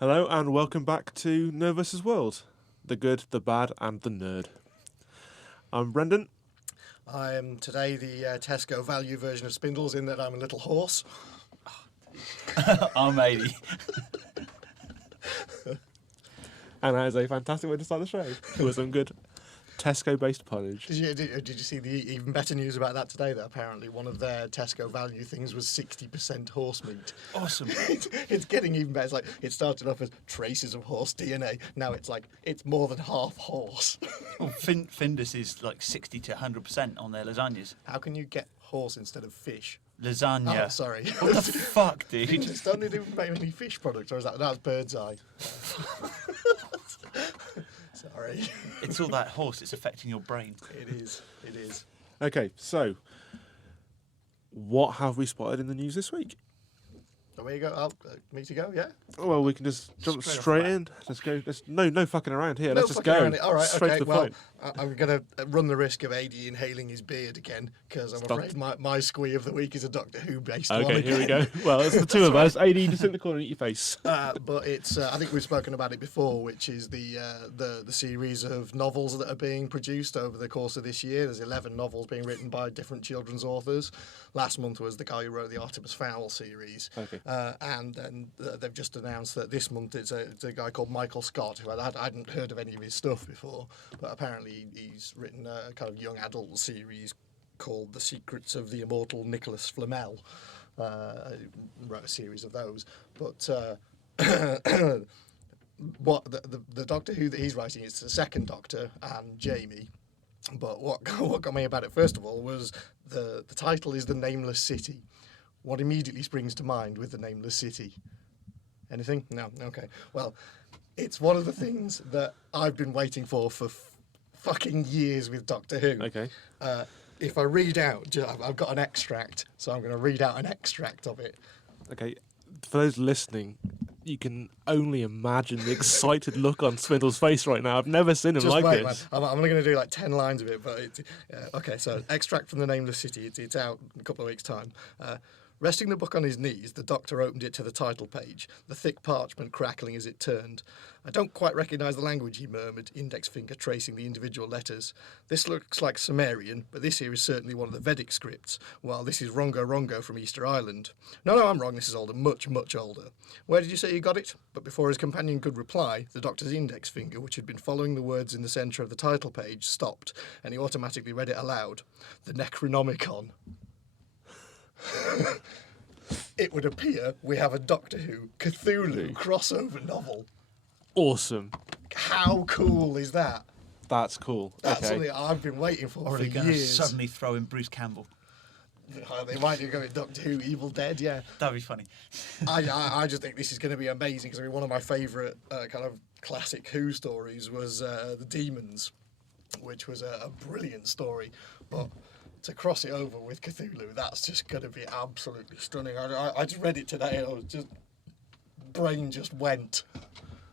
Hello and welcome back to NerdVsWorld, the good, the bad and the nerd. I'm Brendan. I am today the Tesco value version of Spindles in that I'm a little horse. I'm Ady. And that is a fantastic way to start the show with some good Tesco-based punnage. Did you see the even better news about that today? That apparently one of their Tesco value things was 60% horse meat. Awesome. It's getting even better. It's like it started off as traces of horse DNA. Now it's like it's more than half horse. Well, Findus is like 60 to 100% on their lasagnas. How can you get horse instead of fish? Lasagna. Oh, sorry. What the fuck, dude? Just only do make any fish products, or is that's bird's eye? Sorry. It's all that horse. It's affecting your brain. It is. It is. Okay, so what have we spotted in the news this week? Away you go. Me to go, yeah? Well, we can just jump Straight off straight the in. Let's go. No fucking around here. No Let's just fucking go. around it. All right, straight okay. to the Well, point. I'm going to run the risk of Ady inhaling his beard again because I'm afraid my squee of the week is a Doctor Who based one. Okay, here we go. again. Well, it's the two of us. AD, just in the corner and eat your face. But it's I think we've spoken about it before, which is the series of novels that are being produced over the course of this year. There's 11 novels being written by different children's authors. Last month was the guy who wrote the Artemis Fowl series. Okay. And then they've just announced that this month it's a guy called Michael Scott, who I hadn't heard of any of his stuff before, but apparently he's written a kind of young adult series called The Secrets of the Immortal Nicholas Flamel. Wrote a series of those, but what the Doctor Who that he's writing is the second Doctor and Jamie. But what got me about it first of all was the title is The Nameless City. What immediately springs to mind with The Nameless City? Anything? No? Okay. Well, it's one of the things that I've been waiting for fucking years with Doctor Who. Okay. If I read out, I've got an extract, so I'm going to read out an extract of it. Okay. For those listening, you can only imagine the excited look on Spindle's face right now. I've never seen him Just like wait, this. man. I'm only going to do like 10 lines of it, but okay. So, extract from The Nameless City. It's out in a couple of weeks' time. Resting the book on his knees, the Doctor opened it to the title page, the thick parchment crackling as it turned. I don't quite recognise the language, he murmured, index finger tracing the individual letters. This looks like Sumerian, but this here is certainly one of the Vedic scripts, while this is Rongo Rongo from Easter Island. No, I'm wrong, this is older, much, much older. Where did you say you got it? But before his companion could reply, the Doctor's index finger, which had been following the words in the centre of the title page, stopped, and he automatically read it aloud. The Necronomicon. It would appear we have a Doctor Who Cthulhu crossover novel. Awesome. How cool is that? That's cool. That's okay. something I've been waiting for Or are they going to years. suddenly throw in Bruce Campbell? They might do go with Doctor Who Evil Dead, yeah. That'd be funny. I just think this is going to be amazing because one of my favourite kind of classic Who stories was The Demons, which was a brilliant story. But to cross it over with Cthulhu, that's just going to be absolutely stunning. I just read it today and I was just... brain just went.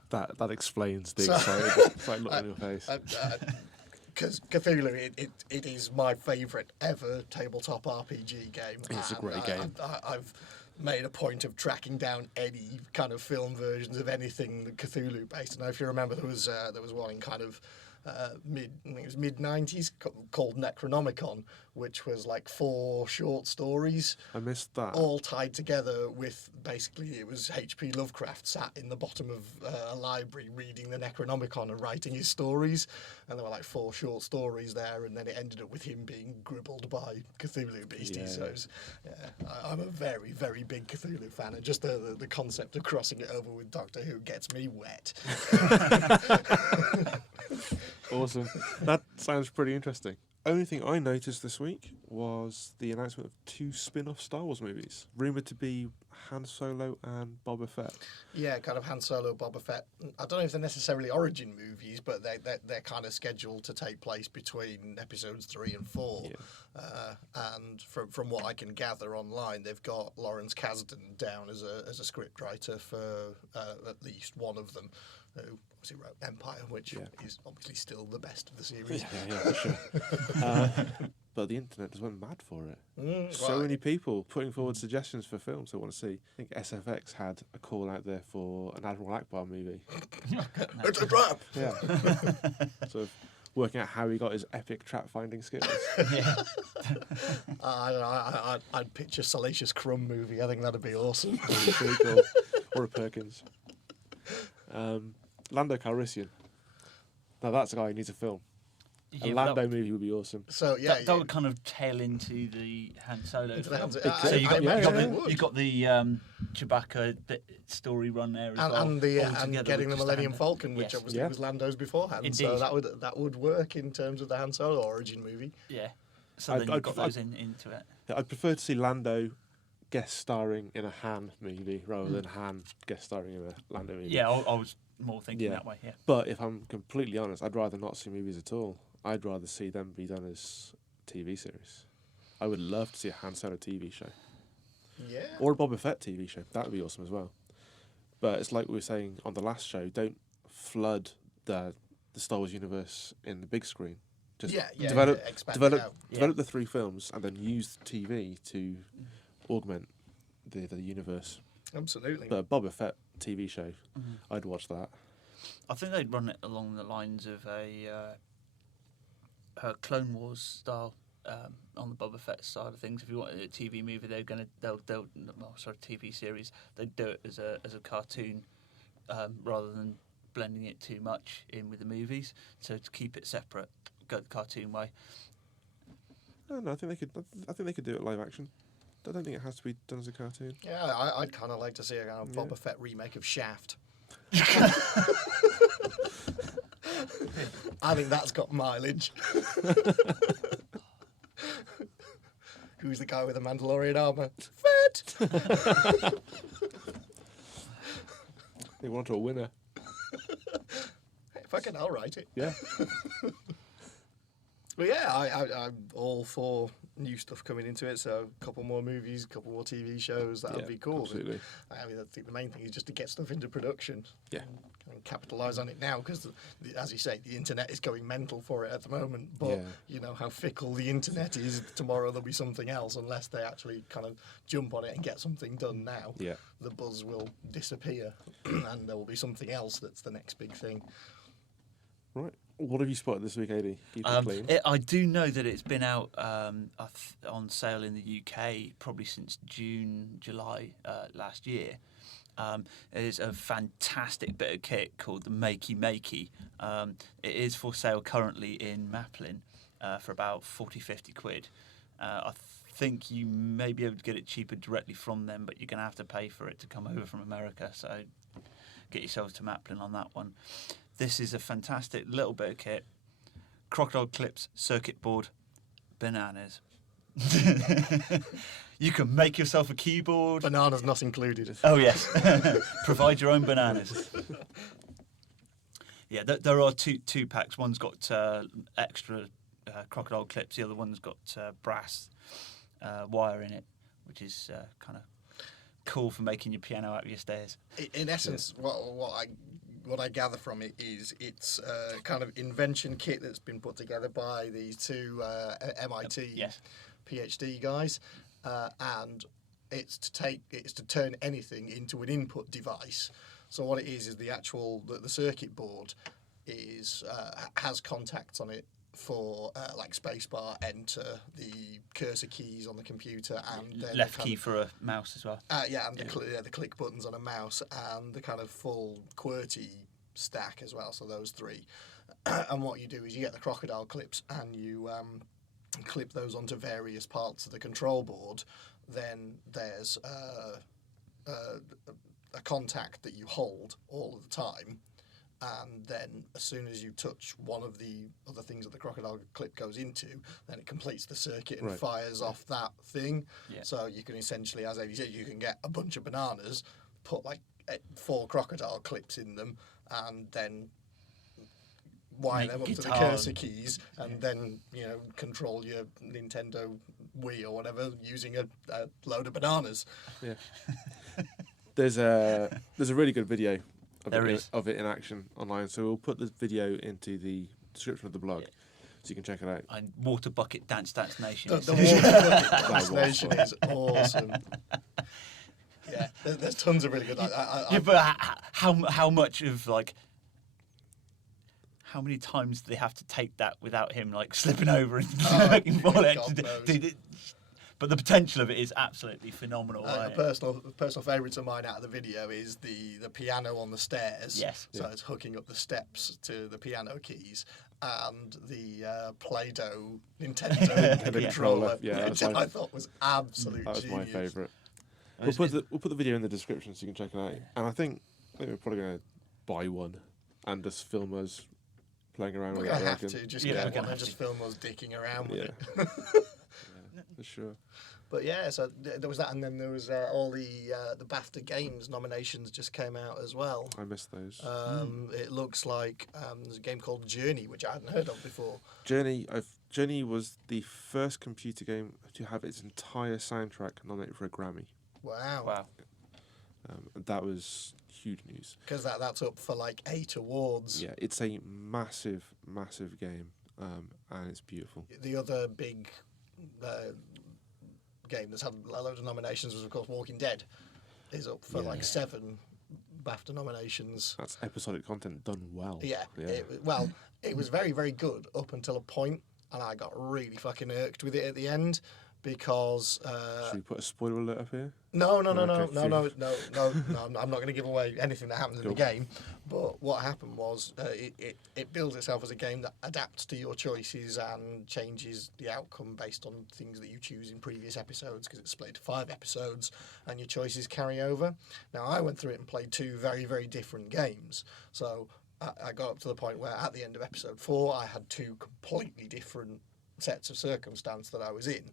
That explains the excited look on your face. Because Cthulhu, it is my favourite ever tabletop RPG game. It's a great game. I've made a point of tracking down any kind of film versions of anything Cthulhu based. And if you remember, there was one in kind of mid 90s called Necronomicon, which was like 4 short stories. I missed that. All tied together with, basically, it was H.P. Lovecraft sat in the bottom of a library reading the Necronomicon and writing his stories. And there were like 4 short stories there, and then it ended up with him being gribbled by Cthulhu beasties. Yeah. So it was, I'm a very, very big Cthulhu fan, and just the concept of crossing it over with Doctor Who gets me wet. Awesome. That sounds pretty interesting. Only thing I noticed this week was the announcement of 2 spin-off Star Wars movies, rumoured to be Han Solo and Boba Fett. Yeah, kind of Han Solo, Boba Fett. I don't know if they're necessarily origin movies, but they're kind of scheduled to take place between episodes 3 and 4. Yeah. And from what I can gather online, they've got Lawrence Kasdan down as a scriptwriter for at least one of them, who obviously wrote Empire, which is obviously still the best of the series. Yeah, for sure. but the internet just went mad for it. So Right. many people putting forward suggestions for films they want to see. I think SFX had a call out there for an Admiral Akbar movie. It's a trap. Yeah. Sort of working out how he got his epic trap finding skills. Yeah. I don't know, I'd pitch a Salacious Crumb movie. I think that'd be awesome. That'd be pretty cool. Or a Perkins. Lando Calrissian. Now that's a guy who needs a film. A Yeah, Lando movie would be awesome. So yeah, that would kind of tail into the Han Solo. Into the film. Han Solo- So you got, I you got imagine it the, would. you got the Chewbacca story story run there as and, well. and all together getting the with just Millennium Han- Falcon, which Yes. obviously Yeah. was Lando's beforehand. So Indeed. that would work in terms of the Han Solo origin movie. Yeah. So then I'd you've got prefer- those into it. Yeah, I'd prefer to see Lando guest starring in a Han movie rather than Han guest starring in a Lando movie. Yeah, I was more thinking Yeah. that way. Yeah. But if I'm completely honest, I'd rather not see movies at all. I'd rather see them be done as TV series. I would love to see a Han Solo TV show. Yeah. Or a Boba Fett TV show. That would be awesome as well. But it's like we were saying on the last show, don't flood the Star Wars universe in the big screen. Just develop expand it develop out. develop the 3 films and then use TV to augment the universe. Absolutely. But a Boba Fett TV show, Mhm. I'd watch that. I think they'd run it along the lines of a Clone Wars style on the Boba Fett side of things. If you wanted a TV movie, they'll TV series. They'd do it as a cartoon rather than blending it too much in with the movies. So to keep it separate, go the cartoon way. No, I think they could. I think they could do it live action. I don't think it has to be done as a cartoon. Yeah, I'd kind of like to see a kind of Yeah. Boba Fett remake of Shaft. I think that's got mileage. Who's the guy with the Mandalorian armor? Fett. They want a winner. If I can, I'll write it. Yeah. But yeah, I'm all for new stuff coming into it. So a couple more movies, a couple more TV shows. That would Yeah, be cool. absolutely. I mean, I think the main thing is just to get stuff into production. Yeah. And capitalise on it now because, as you say, the internet is going mental for it at the moment. But Yeah. you know how fickle the internet is. Tomorrow there'll be something else unless they actually kind of jump on it and get something done now. Yeah. The buzz will disappear, and there will be something else that's the next big thing. Right. What have you spotted this week, Ady? Keep it clean. I do know that it's been out on sale in the UK probably since June, July last year. It is a fantastic bit of kit called the Makey Makey. It is for sale currently in Maplin for about 40-50 quid. I think you may be able to get it cheaper directly from them, but you're going to have to pay for it to come over from America. So get yourselves to Maplin on that one. This is a fantastic little bit of kit. Crocodile clips, circuit board, bananas. You can make yourself a keyboard. Bananas not included. Oh, yes. Provide your own bananas. Yeah, there are two packs. One's got extra crocodile clips. The other one's got brass wire in it, which is kind of cool for making your piano out of your stairs. In essence, what I gather from it is it's a kind of invention kit that's been put together by these two MIT Yes. PhD guys, and it's to turn anything into an input device. So what it is the circuit board has contacts on it for like spacebar, enter, the cursor keys on the computer, and then Left key for a mouse as well. the click buttons on a mouse, and the kind of full QWERTY stack as well. So those 3. And what you do is you get the crocodile clips and you clip those onto various parts of the control board. Then there's a contact that you hold all of the time. And then as soon as you touch one of the other things that the crocodile clip goes into, then it completes the circuit and Right. fires off that thing. Yeah. So you can essentially, as Ady said, you can get a bunch of bananas, put like 4 crocodile clips in them, and then wire Make them up to the guitar cursor and- keys, and then control your Nintendo Wii or whatever using a load of bananas. Yeah. There's a really good video There is. of it in action online, so we'll put the video into the description of the blog. Yeah. So you can check it out. And Water Bucket Dance Nation. The Water Bucket Dance Nation is awesome. Yeah, there's tons of really good. Yeah, but how much of like how many times do they have to take that without him like slipping over and looking for it? But the potential of it is absolutely phenomenal. A personal favourite of mine out of the video is the piano on the stairs. Yes. So it's hooking up the steps to the piano keys and the Play-Doh Nintendo controller, which I thought was absolute genius. That was my favourite. We'll put the video in the description so you can check it out. And I think we're probably going to buy one and just film us playing around with it. We're going to have to just get one and just film us dicking around with it. For sure. But yeah, so there was that, and then there was all the BAFTA Games nominations just came out as well. I missed those. It looks like there's a game called Journey, which I hadn't heard of before. Journey was the first computer game to have its entire soundtrack nominated for a Grammy. Wow. That was huge news. Because that's up for like 8 awards. Yeah, it's a massive, massive game, and it's beautiful. The other big game that's had a load of nominations was, of course, Walking Dead. Is up for like 7 BAFTA nominations. That's episodic content done well. Yeah. It was very, very good up until a point, and I got really fucking irked with it at the end. Because should we put a spoiler alert up here? No. I'm not going to give away anything that happens in the game. But what happened was it builds itself as a game that adapts to your choices and changes the outcome based on things that you choose in previous episodes, because it's split into 5 episodes and your choices carry over. Now, I went through it and played 2 very, very different games. So I got up to the point where at the end of episode 4, I had 2 completely different sets of circumstance that I was in.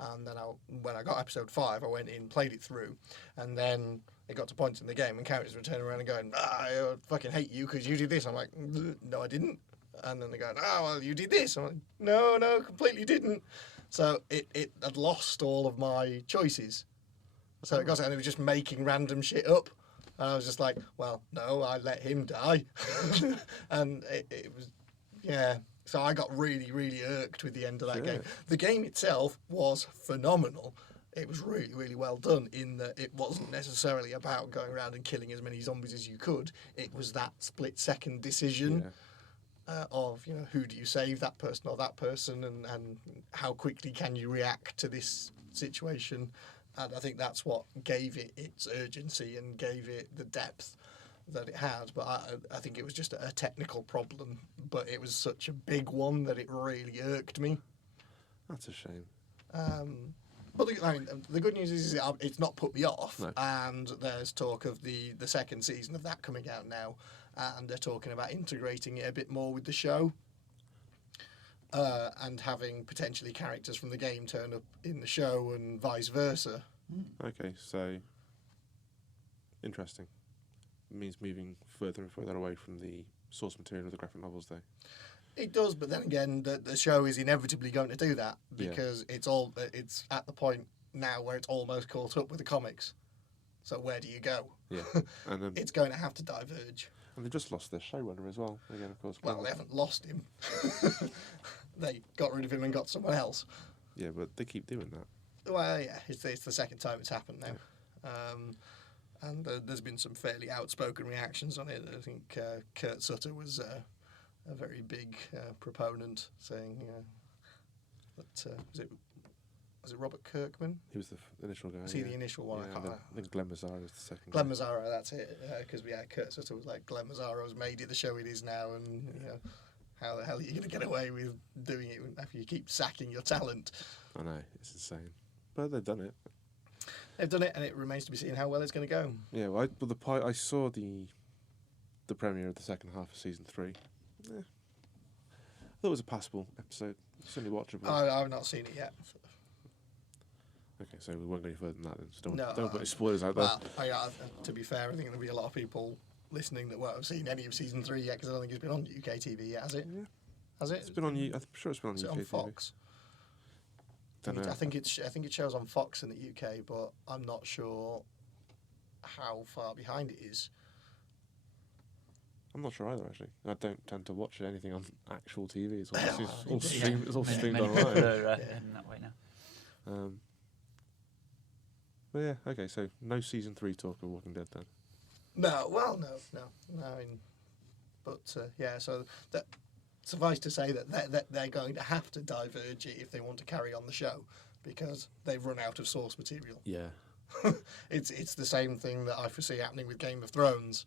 And then when I got episode 5, I went in, played it through, and then it got to points in the game, and characters were turning around and going, I fucking hate you because you did this. I'm like, no, I didn't. And then they're going, well, you did this. I'm like, no, completely didn't. So it had lost all of my choices. So it got to, and it was just making random shit up. And I was just like, well, no, I let him die. And it was, yeah. So I got really, really irked with the end of that game. The game itself was phenomenal. It was really, really well done in that it wasn't necessarily about going around and killing as many zombies as you could. It was that split-second decision of, who do you save, that person or that person, and how quickly can you react to this situation. And I think that's what gave it its urgency and gave it the depth that it had. But I think it was just a technical problem, but it was such a big one that it really irked me. That's a shame. But the good news is it's not put me off. No. And there's talk of the second season of that coming out now, and they're talking about integrating it a bit more with the show, and having potentially characters from the game turn up in the show and vice versa. Okay, so interesting. It means moving further and further away from the source material of the graphic novels, though. It does, but then again, the show is inevitably going to do that because it's at the point now where it's almost caught up with the comics. So where do you go? Yeah, and then it's going to have to diverge. And they just lost their showrunner as well. Again, of course. Well, they haven't lost him. They got rid of him and got someone else. Yeah, but they keep doing that. Well, yeah, it's the second time it's happened now. Yeah. And there's been some fairly outspoken reactions on it. I think Kurt Sutter was a very big proponent, saying that was it Robert Kirkman? He was the initial guy. Was he the initial one? Yeah, I think Glenn Mazzara was the second. Glenn Mazzara, that's it. Because Kurt Sutter was like, Glenn Mazzara's made it the show it is now, and how the hell are you going to get away with doing it after you keep sacking your talent? I know, it's insane, but they've done it. They've done it, and it remains to be seen how well it's going to go. Yeah, well, I saw the premiere of the second half of season 3. Yeah. I thought it was a passable episode. Certainly watchable. I've not seen it yet. Okay, so we won't go any further than that then. So don't put any spoilers out there. Well, to be fair, I think there'll be a lot of people listening that won't have seen any of season 3 yet, because I don't think it's been on UK TV yet, has it? Yeah. Has it? It's been on. I'm sure it's been on UK TV. Is it on Fox? I think it shows on Fox in the UK, but I'm not sure how far behind it is. I'm not sure either, actually. I don't tend to watch anything on actual TV. It's all, it's all Many streamed people online. are in that way now. But yeah, okay, so no season 3 talk of Walking Dead then. No, well, no. I mean, but yeah, so that suffice to say that they're going to have to diverge it if they want to carry on the show because they've run out of source material. Yeah. It's the same thing that I foresee happening with Game of Thrones,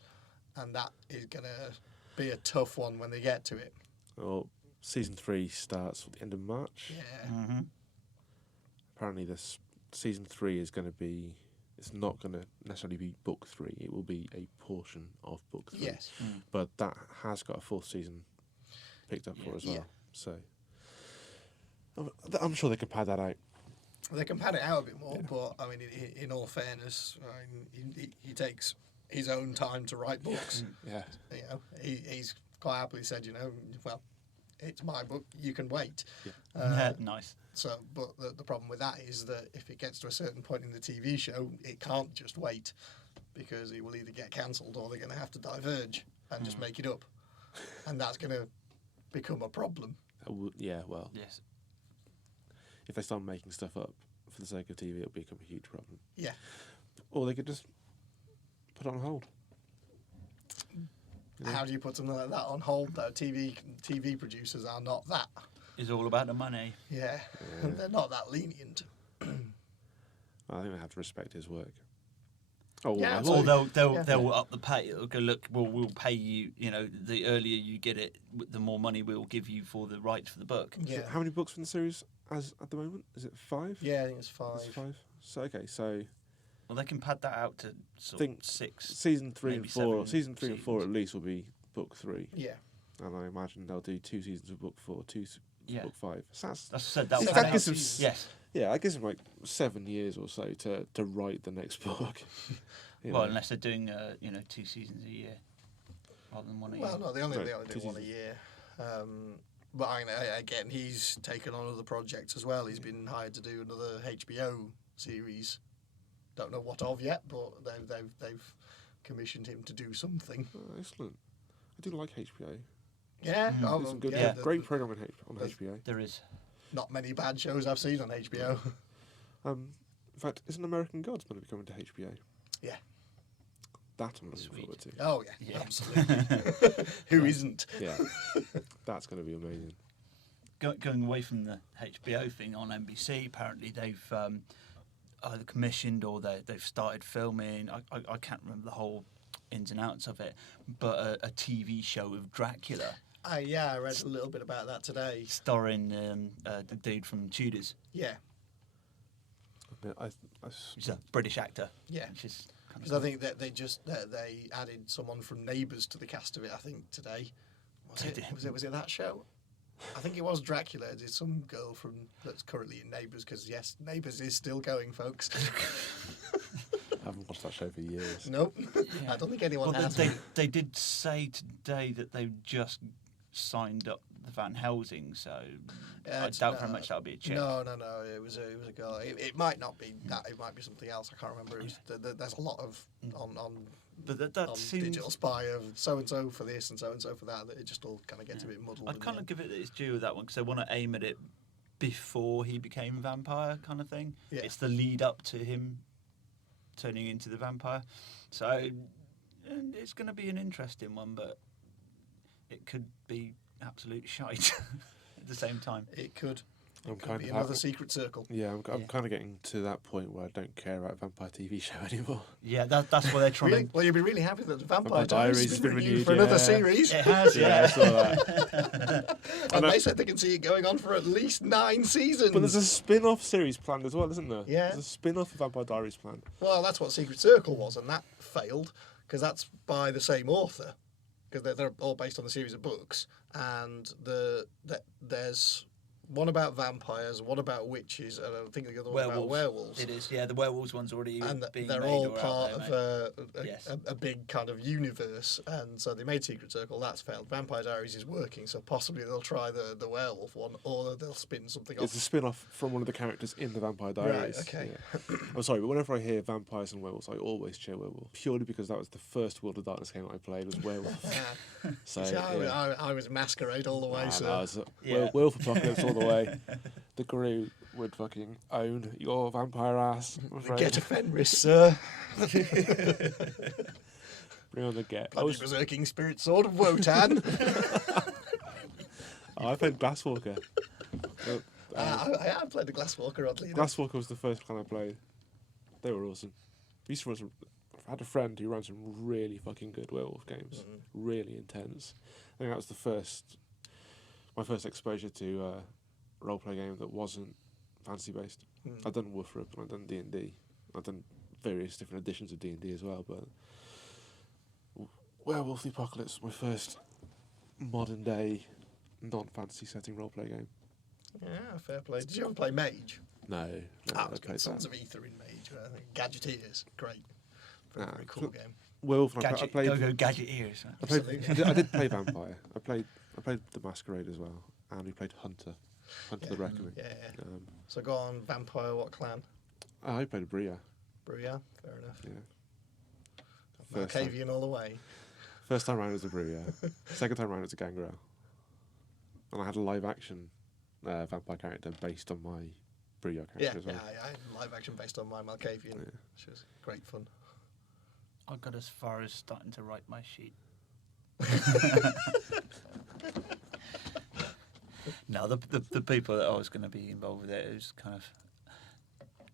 and that is going to be a tough one when they get to it. Well, season 3 starts at the end of March. Yeah. Mm-hmm. Apparently, this season 3 is going to be. It's not going to necessarily be book 3. It will be a portion of book 3. Yes. But that has got a 4th season picked up for as well. Yeah. So I'm sure they can pad that out. They can pad it out a bit more, but I mean, in all fairness, I mean, he takes his own time to write books. Yeah. You know, he's quite happily said, well, it's my book, you can wait. Yeah. Nice. So, but the problem with that is that if it gets to a certain point in the TV show, it can't just wait because it will either get cancelled or they're going to have to diverge and just make it up, and that's going to become a problem. Yeah. Well. Yes. If they start making stuff up for the sake of TV, it'll become a huge problem. Yeah. Or they could just put it on hold. How do you put something like that on hold, though? TV producers are not that. It's all about the money. Yeah. They're not that lenient. I think they have to respect his work. Oh, Yeah, well, Or Yeah. they'll up the pay. They'll go, look, we'll pay you. The earlier you get it, the more money we'll give you for the rights for the book. Yeah. How many books from the series at the moment? Is it 5? Yeah, I think it's 5. It's 5. So okay, so Well, they can pad that out to sort Think of 6. season 3 maybe and 4. 7 Season 3 and 4 at seasons. least will be book 3, Yeah. and I imagine they'll do 2 seasons of book 4, 2 Yeah. book 5. So That's what I said. That See, will that pad gives out. them Yes. yeah, I guess like 7 years or so to write the next book. You Well, know. unless they're doing 2 seasons a year rather than one a year. Well, no, they only No, do 2 one a seasons. year. But I mean, again, he's taken on other projects as well. He's been hired to do another HBO series. Don't know what of yet, but they've commissioned him to do something. Oh, excellent. I do like HBO. Yeah, There's some good, yeah. great programming on there's- HBO. There is. Not many bad shows I've seen on HBO. In fact, isn't American Gods going to be coming to HBO? Yeah. That I'm looking Sweet. forward to. Oh yeah, Yeah. absolutely. Who isn't? Yeah, that's going to be amazing. Going away from the HBO thing on NBC, apparently they've either commissioned or they've started filming. I can't remember the whole ins and outs of it, but a TV show of Dracula Yeah, I read a little bit about that today. starring the dude from Tudors. Yeah, He's a British actor. yeah. Which is kind Because I think that they added someone from Neighbours to the cast of it. I think today. They did. Was it that show? I think it was Dracula. There's some girl that's currently in Neighbours because yes, Neighbours is still going, folks. I haven't watched that show for years. Nope, Yeah. I don't think anyone Well, has. they did say today that they've just signed up the Van Helsing, so I doubt very much that'll be a chick. No. It was a girl. It might not be that. It might be something else. I can't remember. There's a lot of on But that on seems. Digital Spy of so and so for this and so for that. That it just all kind of gets a bit muddled. I'd in kind the of end. give it its due with that one because they want to aim at it before he became a vampire, kind of thing. Yeah. It's the lead up to him turning into the vampire, so it's going to be an interesting one, but it could be absolute shite at the same time. It could. I'm It could kind be of another happy. secret circle. Yeah, I'm Yeah. kind of getting to that point where I don't care about a vampire TV show anymore. Yeah, that's what they're trying Really? to. Well, you'd be really happy that the Vampire Vampire Diaries Diaries has been renewed for yeah. another series. It has, Yeah, I yeah. saw that. And they said they can see it going on for at least 9 seasons. But there's a spin-off series planned as well, isn't there? Yeah. There's a spin-off of Vampire Diaries planned. Well, that's what Secret Circle was, and that failed because that's by the same author. Because they're all based on the series of books, and there's one about vampires, one about witches, and I think the other one about werewolves. It is, yeah. The werewolves one's already being they're made all or part out there, of a big kind of universe, and so they made Secret Circle. That's failed. Vampire Diaries is working, so possibly they'll try the werewolf one, or they'll spin something off. It's a spin-off from one of the characters in the Vampire Diaries. Right, okay. Yeah. I'm sorry, but whenever I hear vampires and werewolves, I always cheer werewolf, purely because that was the first World of Darkness game I played, was werewolf. So See, I was Masquerade all the way, so... No, it's Werewolf Apocalypse all the way. The Gru would fucking own your vampire ass, I'm afraid. Get a Fenris, sir. Bring on the get. Bloody berserking spirit sword of Wotan. I played Glasswalker. I played the Glasswalker, oddly enough. Glasswalker was the first clan I played. They were awesome. I had a friend who ran some really fucking good werewolf games. Really intense. I think that was my first exposure to a role-play game that wasn't fantasy-based. I'd done Wolfrup and I'd done D&D. I'd done various different editions of D&D as well, but Werewolf the Apocalypse was my first modern-day, non-fantasy setting role-play game. Yeah, fair play. Did you ever play Mage? No. It's got Sons of Aether in Mage. I think Gadgeteers, great. Very cool game. Werewolf. I played. Go Gadgeteers. I did play Vampire. I played the Masquerade as well, and we played Hunter the Reckoning. Yeah. So go on, Vampire. What clan? I played a Bria. Bria, fair enough. Yeah. Malkavian all the way. First time round it was a Bria. Second time round it was a Gangrel. And I had a live action vampire character based on my Bria character as well. Yeah, live action based on my Malkavian, which was great fun. I got as far as starting to write my sheet. No, the people that I was going to be involved with it was kind of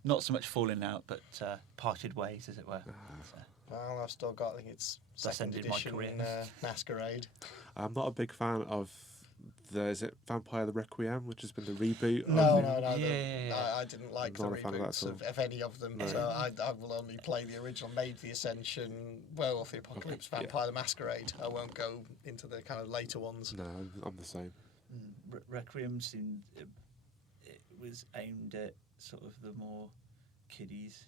not so much falling out, but parted ways, as it were. So. Well, I've still got, I think it's That's second ended my edition career. Masquerade. I'm not a big fan of is it Vampire the Requiem, which has been the reboot? No. I didn't like the reboots of any of them, so I will only play the original Made the Ascension, Werewolf the Apocalypse, Vampire the Masquerade. I won't go into the kind of later ones. No, I'm the same. Requiem seemed it was aimed at sort of the more kiddies.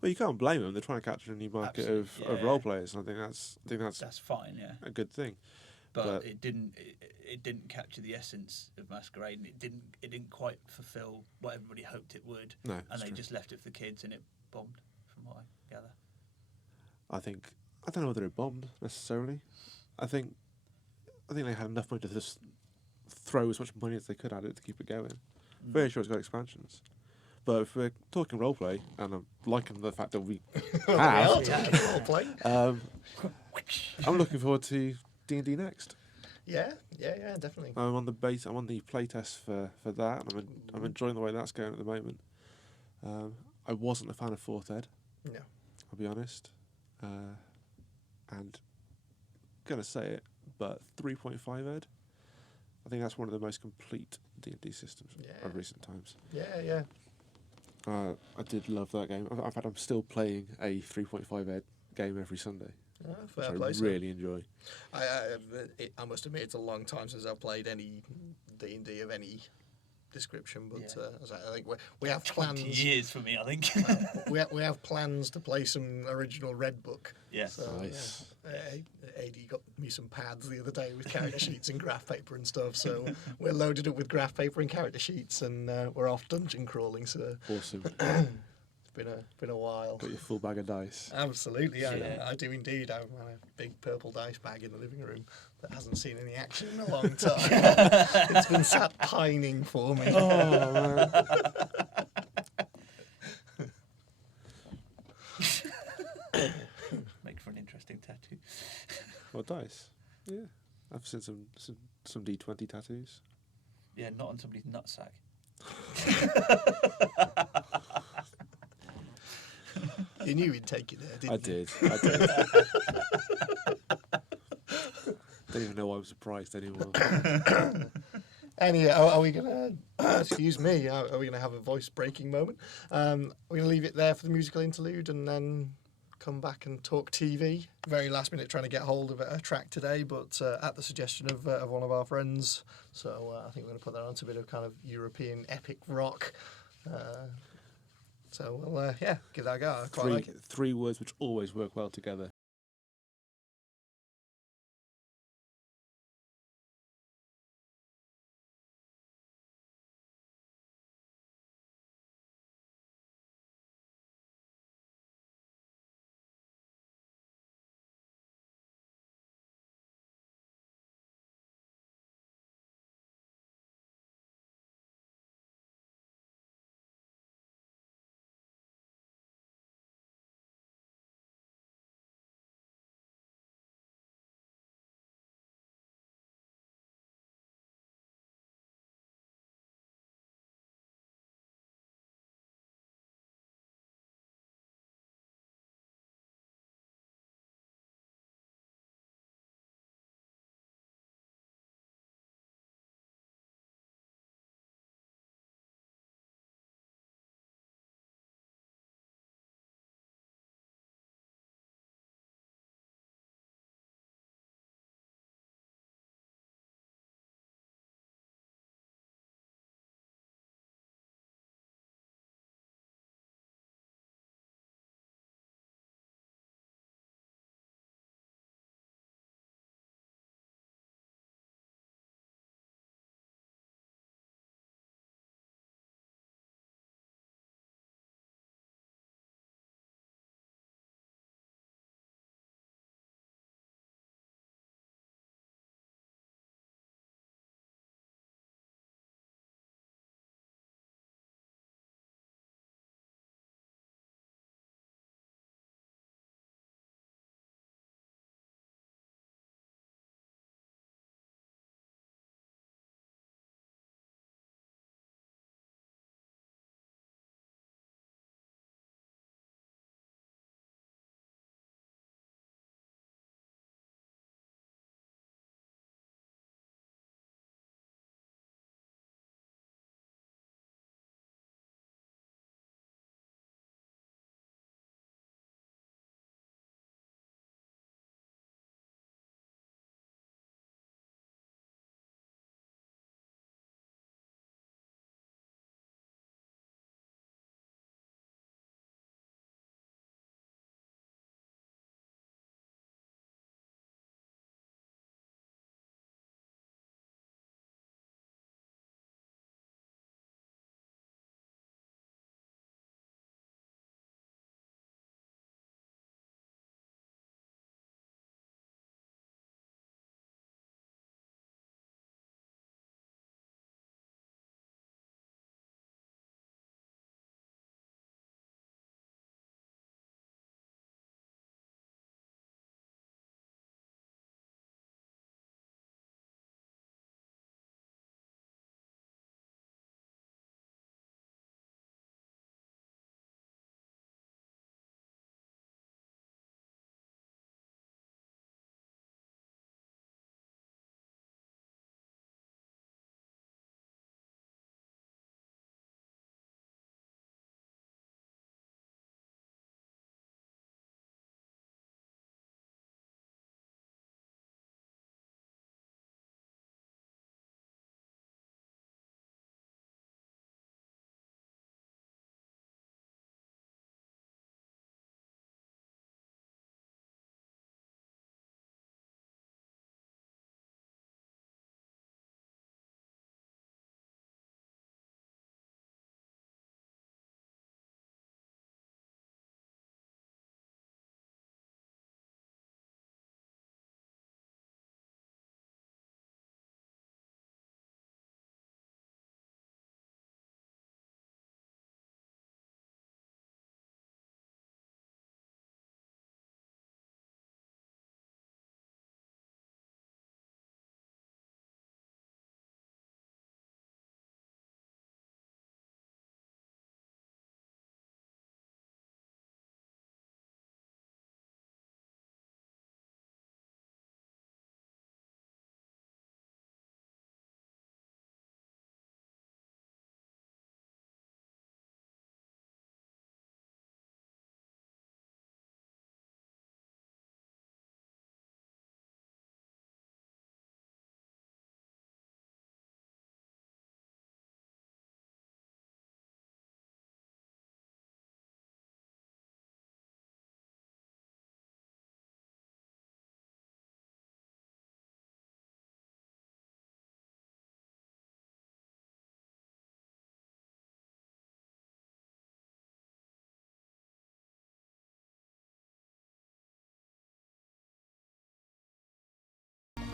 Well, you can't blame them. They're trying to capture a new market of role players, and I think that's fine. Yeah, a good thing. But it didn't capture the essence of Masquerade, and it didn't quite fulfil what everybody hoped it would. No, and they just left it for the kids, and it bombed, from what I gather. I don't know whether it bombed necessarily. I think they had enough money to just throw as much money as they could at it to keep it going. Very sure it's got expansions. But if we're talking roleplay, and I'm liking the fact that we have, roleplay. I'm looking forward to D&D next. Yeah, definitely. I'm on the playtest for that, and I'm enjoying the way that's going at the moment. I wasn't a fan of 4th Ed. No. I'll be honest. And gonna say it, but 3.5 Ed, I think that's one of the most complete D&D systems of recent times. Yeah. I did love that game. In fact, I'm still playing a 3.5 Ed game every Sunday. Fair which play, I really enjoy. I must admit, it's a long time since I've played any D&D of any description, but I think we have plans. 20 years for me, I think. we have plans to play some original Red Book. Yes. So, nice. Ady got me some pads the other day with character sheets and graph paper and stuff, so we're loaded up with graph paper and character sheets, and we're off dungeon crawling. So Awesome. It's been a while. Got your full bag of dice. Absolutely, I do indeed. I have a big purple dice bag in the living room that hasn't seen any action in a long time. It's been sat pining for me. Oh, man. Make for an interesting tattoo. What dice? Yeah. I've seen some D20 tattoos. Yeah, not on somebody's nutsack. You knew he'd take you there, didn't I you? did. Don't even know why I'm surprised anymore. Anyway, are we going to, excuse me, are we going to have a voice breaking moment? We're going to leave it there for the musical interlude and then come back and talk TV. Very last minute trying to get hold of a track today, but at the suggestion of one of our friends. So I think we're going to put that onto a bit of kind of European epic rock. So we'll, give that a go. I quite like it. 3 words which always work well together.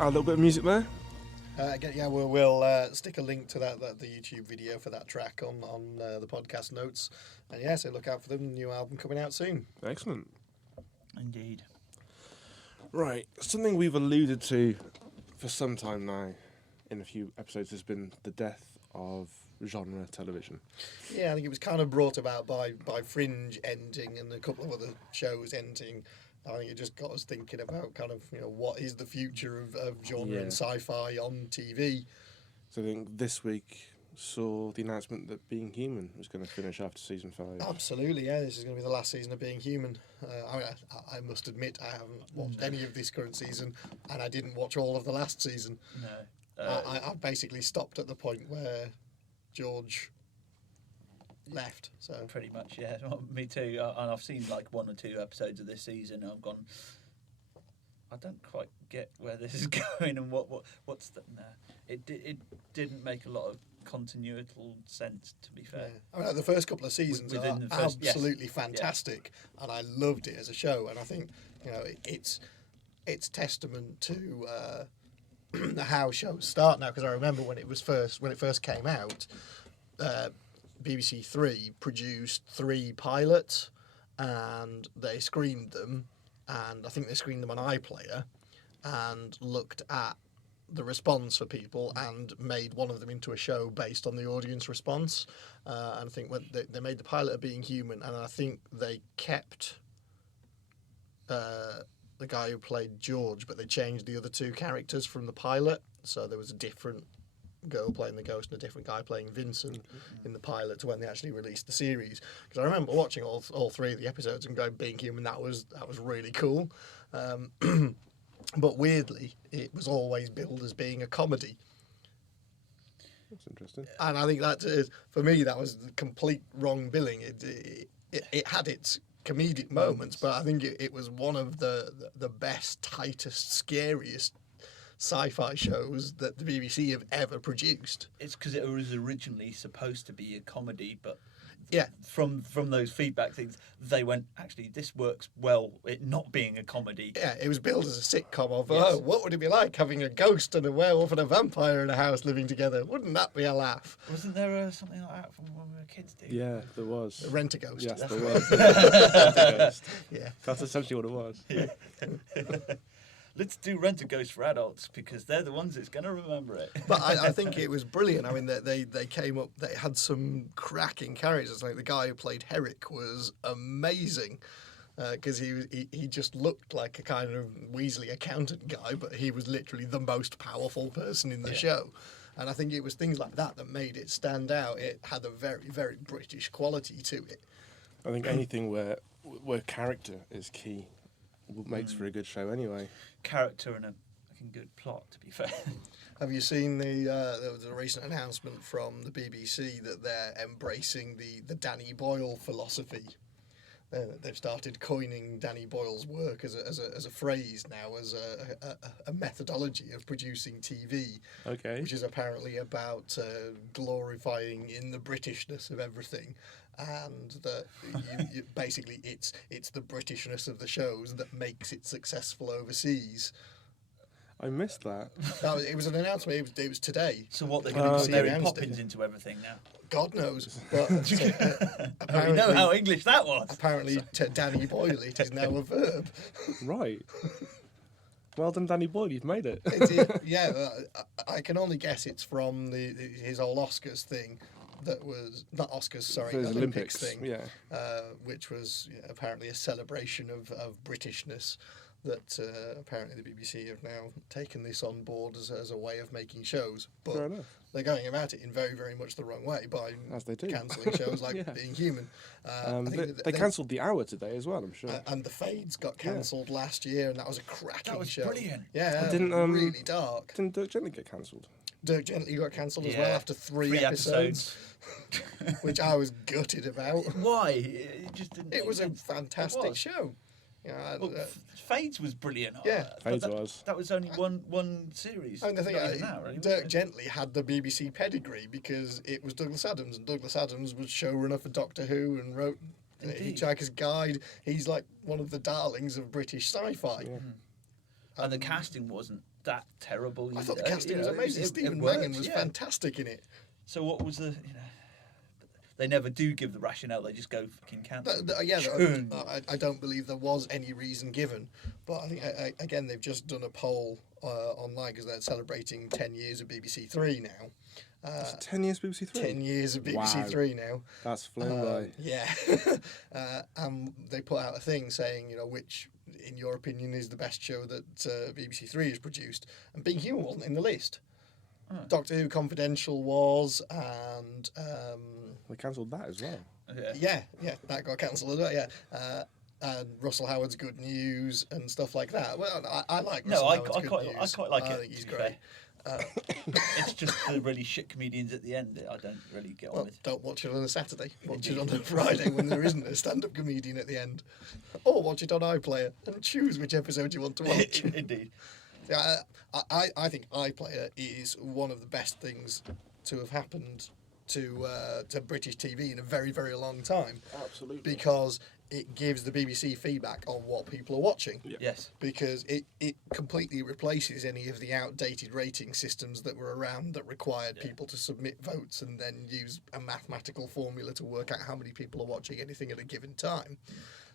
A little bit of music there. We'll stick a link to the YouTube video for that track on the podcast notes. And yeah, so look out for the new album coming out soon. Excellent. Indeed. Right, something we've alluded to for some time now in a few episodes has been the death of genre television. Yeah, I think it was kind of brought about by Fringe ending and a couple of other shows ending. I think it just got us thinking about kind of, what is the future of genre and sci-fi on TV. So I think this week saw the announcement that Being Human was going to finish after season 5. Absolutely, yeah. This is going to be the last season of Being Human. I must admit I haven't watched any of this current season, and I didn't watch all of the last season. No. I basically stopped at the point where George left. So Pretty much, yeah. Well, me too. And I've seen like 1 or 2 episodes of this season, and I've gone, I don't quite get where this is going and what's the... No. It didn't make a lot of continual sense, to be fair. Yeah. I mean, the first couple of seasons are absolutely fantastic, and I loved it as a show. And I think it's testament to how shows start now. Because I remember when it first came out, BBC Three produced 3 pilots, and they screened them, and I think they screened them on iPlayer, and looked at the response for people and made one of them into a show based on the audience response. And I think when they made the pilot of Being Human, and I think they kept the guy who played George, but they changed the other 2 characters from the pilot. So there was a different girl playing the ghost and a different guy playing Vincent in the pilot to when they actually released the series. Because I remember watching all 3 of the episodes and going, Being Human, that was really cool. But weirdly, it was always billed as being a comedy. That's interesting. And I think for me, that was the complete wrong billing. It had its comedic moments, but I think it was one of the best, tightest, scariest sci-fi shows that the BBC have ever produced. It's because it was originally supposed to be a comedy, but yeah, from those feedback things, they went, actually, this works well, it not being a comedy. Yeah, it was billed as a sitcom of, what would it be like having a ghost and a werewolf and a vampire in a house living together? Wouldn't that be a laugh? Wasn't there something like that from when we were kids, dude? Yeah, there was. Rent-A-Ghost. Yes, there was. Rent-A-Ghost. Yeah. That's essentially what it was. Yeah. Let's do Rent-A-Ghost for adults, because they're the ones that's going to remember it. But I think it was brilliant. I mean, they came up, they had some cracking characters. Like the guy who played Herrick was amazing, because he just looked like a kind of Weasley accountant guy, but he was literally the most powerful person in the show. And I think it was things like that made it stand out. It had a very, very British quality to it. I think anything where character is key makes for a good show anyway. Character and a fucking good plot, to be fair. Have you seen there was a recent announcement from the BBC that they're embracing the Danny Boyle philosophy? They've started coining Danny Boyle's work as a phrase now, as a methodology of producing TV. Okay. Which is apparently about glorifying in the Britishness of everything, and that basically it's the Britishness of the shows that makes it successful overseas. I missed that. It was an announcement. It was today. So what, they're going to put Mary Poppins into everything now? God knows. But we know how English that was. Apparently, to Danny Boyle, it is now a verb. Right. Well done, Danny Boyle. You've made it. I can only guess it's from his old Oscars thing. That was not Oscars, sorry, Olympics thing. Yeah. Which was apparently a celebration of Britishness. That apparently the BBC have now taken this on board as a way of making shows, but Fair enough. they're going about it in very, very much the wrong way by cancelling shows like Being Human. They cancelled The Hour today as well, I'm sure. And The Fades got cancelled last year, and that was a cracking show. Brilliant. Yeah, really dark. Didn't Dirk Gently get cancelled? Dirk Gently got cancelled as well after 3 episodes. Which I was gutted about. Why? It just didn't. It was a fantastic show. Yeah, Fades was brilliant. Yeah, Fades was. That was only one series. I mean, the thing Dirk Gently had the BBC pedigree because it was Douglas Adams, and Douglas Adams was showrunner for Doctor Who and wrote Hitchhiker's Guide. He's like one of the darlings of British sci-fi. Yeah. And the casting wasn't that terrible. I thought the casting was amazing. Stephen Mangan was fantastic in it. So what was the? They never do give the rationale. They just go fucking cancel. I don't believe there was any reason given. But I think again they've just done a poll online because they're celebrating 10 years of BBC Three now. 10 years BBC Three. 10 years of BBC Three now. That's flown by. Yeah, and they put out a thing saying, which, in your opinion, is the best show that BBC Three has produced, and Being Human wasn't in the list. Doctor Who Confidential was, and they cancelled that as well. Yeah, that got cancelled as well. Yeah. And Russell Howard's Good News and stuff like that. Well, I like Russell Howard's Good News. I quite like it. I think he's great. It's just the really shit comedians at the end that I don't really get on with. Don't watch it on a Saturday. Watch it on a Friday when there isn't a stand-up comedian at the end. Or watch it on iPlayer and choose which episode you want to watch. Indeed. Yeah, I think iPlayer is one of the best things to have happened to British TV in a very, very long time. Absolutely. Because it gives the BBC feedback on what people are watching. Yeah. Yes. Because it completely replaces any of the outdated rating systems that were around that required people to submit votes and then use a mathematical formula to work out how many people are watching anything at a given time.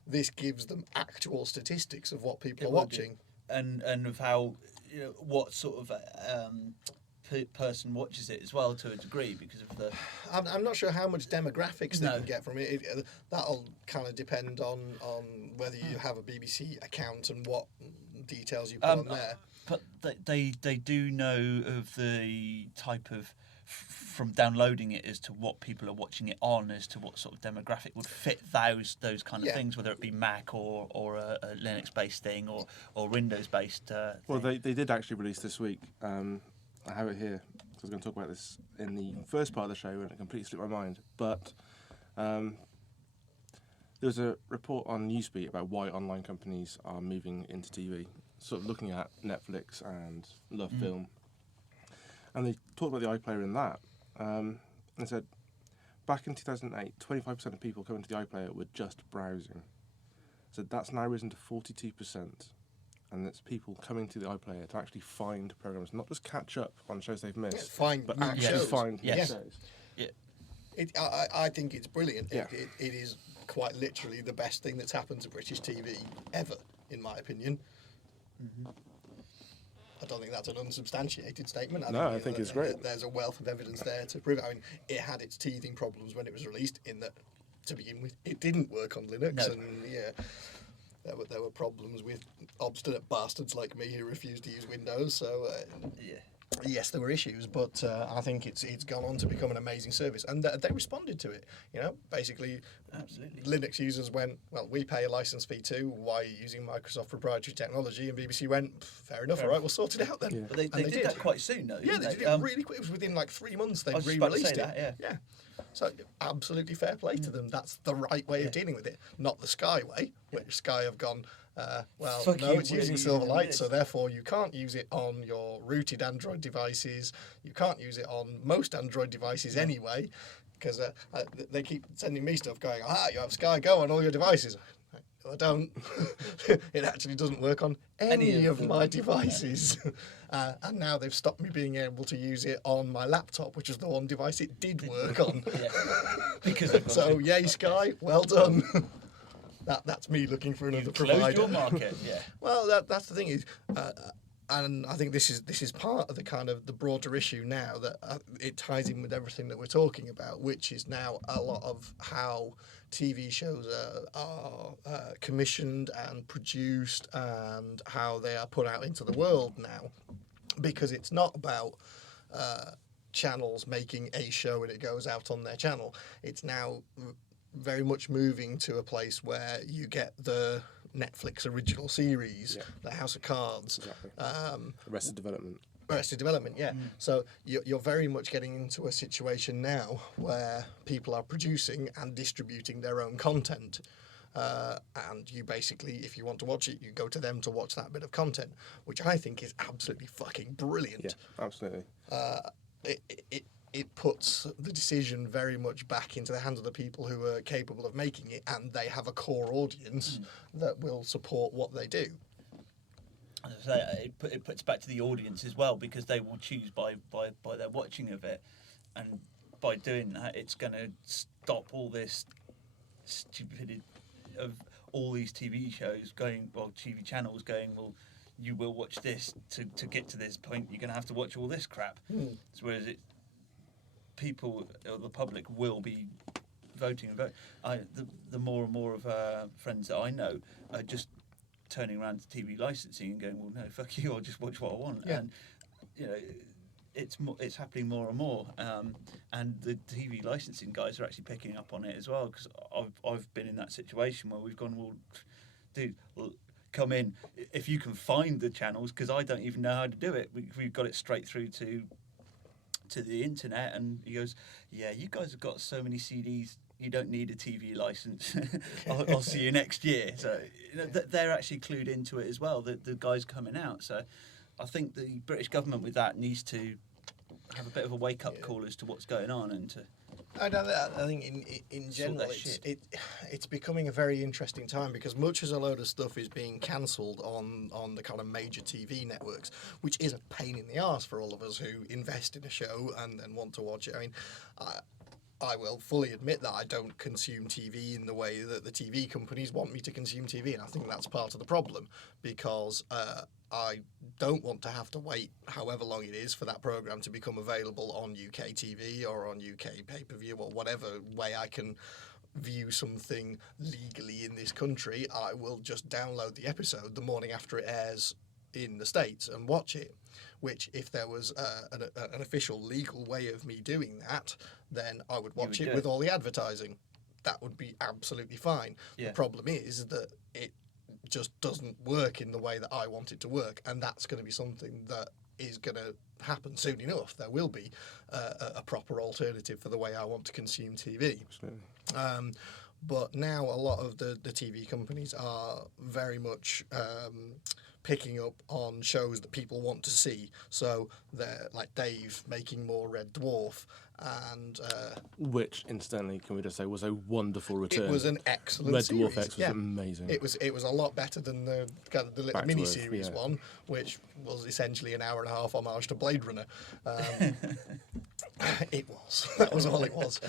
This gives them actual statistics of what people are watching. And of how, what sort of person watches it as well, to a degree, because of the... I'm not sure how much demographics they can get from it. That'll kind of depend on whether you have a BBC account and what details you put on there. But they do know of the type of, from downloading it, as to what people are watching it on, as to what sort of demographic would fit those kind of things, whether it be Mac or a Linux-based thing or Windows-based Well, they did actually release this week. I have it here. I was going to talk about this in the first part of the show and it completely slipped my mind. But there was a report on Newsbeat about why online companies are moving into TV, sort of looking at Netflix and Love Film. And they talked about the iPlayer in that. And they said, back in 2008, 25% of people coming to the iPlayer were just browsing. So that's now risen to 42%. And it's people coming to the iPlayer to actually find programs, not just catch up on shows they've missed, but actually find shows. Yeah. I think it's brilliant. Yeah. It is quite literally the best thing that's happened to British TV ever, in my opinion. Mm-hmm. I don't think that's an unsubstantiated statement. I think it's great. There's a wealth of evidence there to prove it. I mean, it had its teething problems when it was released, in that, to begin with, it didn't work on Linux, and there were problems with obstinate bastards like me who refused to use Windows. So yes, there were issues, but I think it's gone on to become an amazing service, and they responded to it. Basically, absolutely. Linux users went, well, we pay a license fee too. Why are you using Microsoft proprietary technology? And BBC went, fair enough. All right, we'll sort it out then. Yeah. But they did that quite soon, though. Yeah, they did it really quick. It was within like 3 months they re-released it. Yeah. So absolutely fair play to them. That's the right way of dealing with it, not the Sky way, which Sky have gone, it's using Silverlight, so therefore you can't use it on your rooted Android devices. You can't use it on most Android devices anyway, because they keep sending me stuff going, you have Sky Go on all your devices. I don't. It actually doesn't work on any of my devices. And now they've stopped me being able to use it on my laptop, which is the one device it did work on. So, yay, Sky, well done. That's me looking for another provider. Closed your market, yeah. Well, that's the thing is, and I think this is part of the kind of the broader issue now that it ties in with everything that we're talking about, which is now a lot of how TV shows are commissioned and produced and how they are put out into the world now, because it's not about channels making a show and it goes out on their channel. It's now very much moving to a place where you get the Netflix original series, the House of Cards, Arrested Development. Arrested Development, yeah. So you're very much getting into a situation now where people are producing and distributing their own content. And you basically, if you want to watch it, you go to them to watch that bit of content, which I think is absolutely fucking brilliant. Yeah, absolutely. It puts the decision very much back into the hands of the people who are capable of making it, and they have a core audience that will support what they do. So it puts back to the audience as well, because they will choose by their watching of it, and by doing that, it's going to stop all this stupidity of all these TV shows going, well, TV channels going, well, you will watch this to get to this point. You're going to have to watch all this crap. Whereas people or the public will be voting and vote. The more and more of friends that I know are just turning around to TV licensing and going, well, no, fuck you, I'll just watch what I want. Yeah. And it's happening more and more, and the TV licensing guys are actually picking up on it as well, because I've been in that situation where we've gone, well, dude, come in if you can find the channels, because I don't even know how to do it. We've got it straight through to the internet, and he goes, yeah, you guys have got so many CDs, you don't need a TV license. I'll see you next year. So they're actually clued into it as well, the guys coming out. So I think the British government with that needs to have a bit of a wake-up call as to what's going on, and to... I think in general it's becoming a very interesting time, because much as a load of stuff is being cancelled on the kind of major TV networks, which is a pain in the arse for all of us who invest in a show and want to watch it. I mean, I will fully admit that I don't consume TV in the way that the TV companies want me to consume TV, and I think that's part of the problem, because I don't want to have to wait however long it is for that programme to become available on UK TV or on UK pay-per-view or whatever way I can view something legally in this country. I will just download the episode the morning after it airs in the States and watch it, which if there was an official legal way of me doing that, then I would watch it with all the advertising. That would be absolutely fine. Yeah. The problem is that it just doesn't work in the way that I want it to work, and that's going to be something that is going to happen soon enough. There will be a proper alternative for the way I want to consume TV. But now a lot of the TV companies are very much picking up on shows that people want to see. So they're like Dave making more Red Dwarf, and which, incidentally, can we just say, was a wonderful return. It was an excellent Red series. Dwarf X was amazing. It was a lot better than the little mini-series one, which was essentially an hour and a half homage to Blade Runner. It was. That was all it was,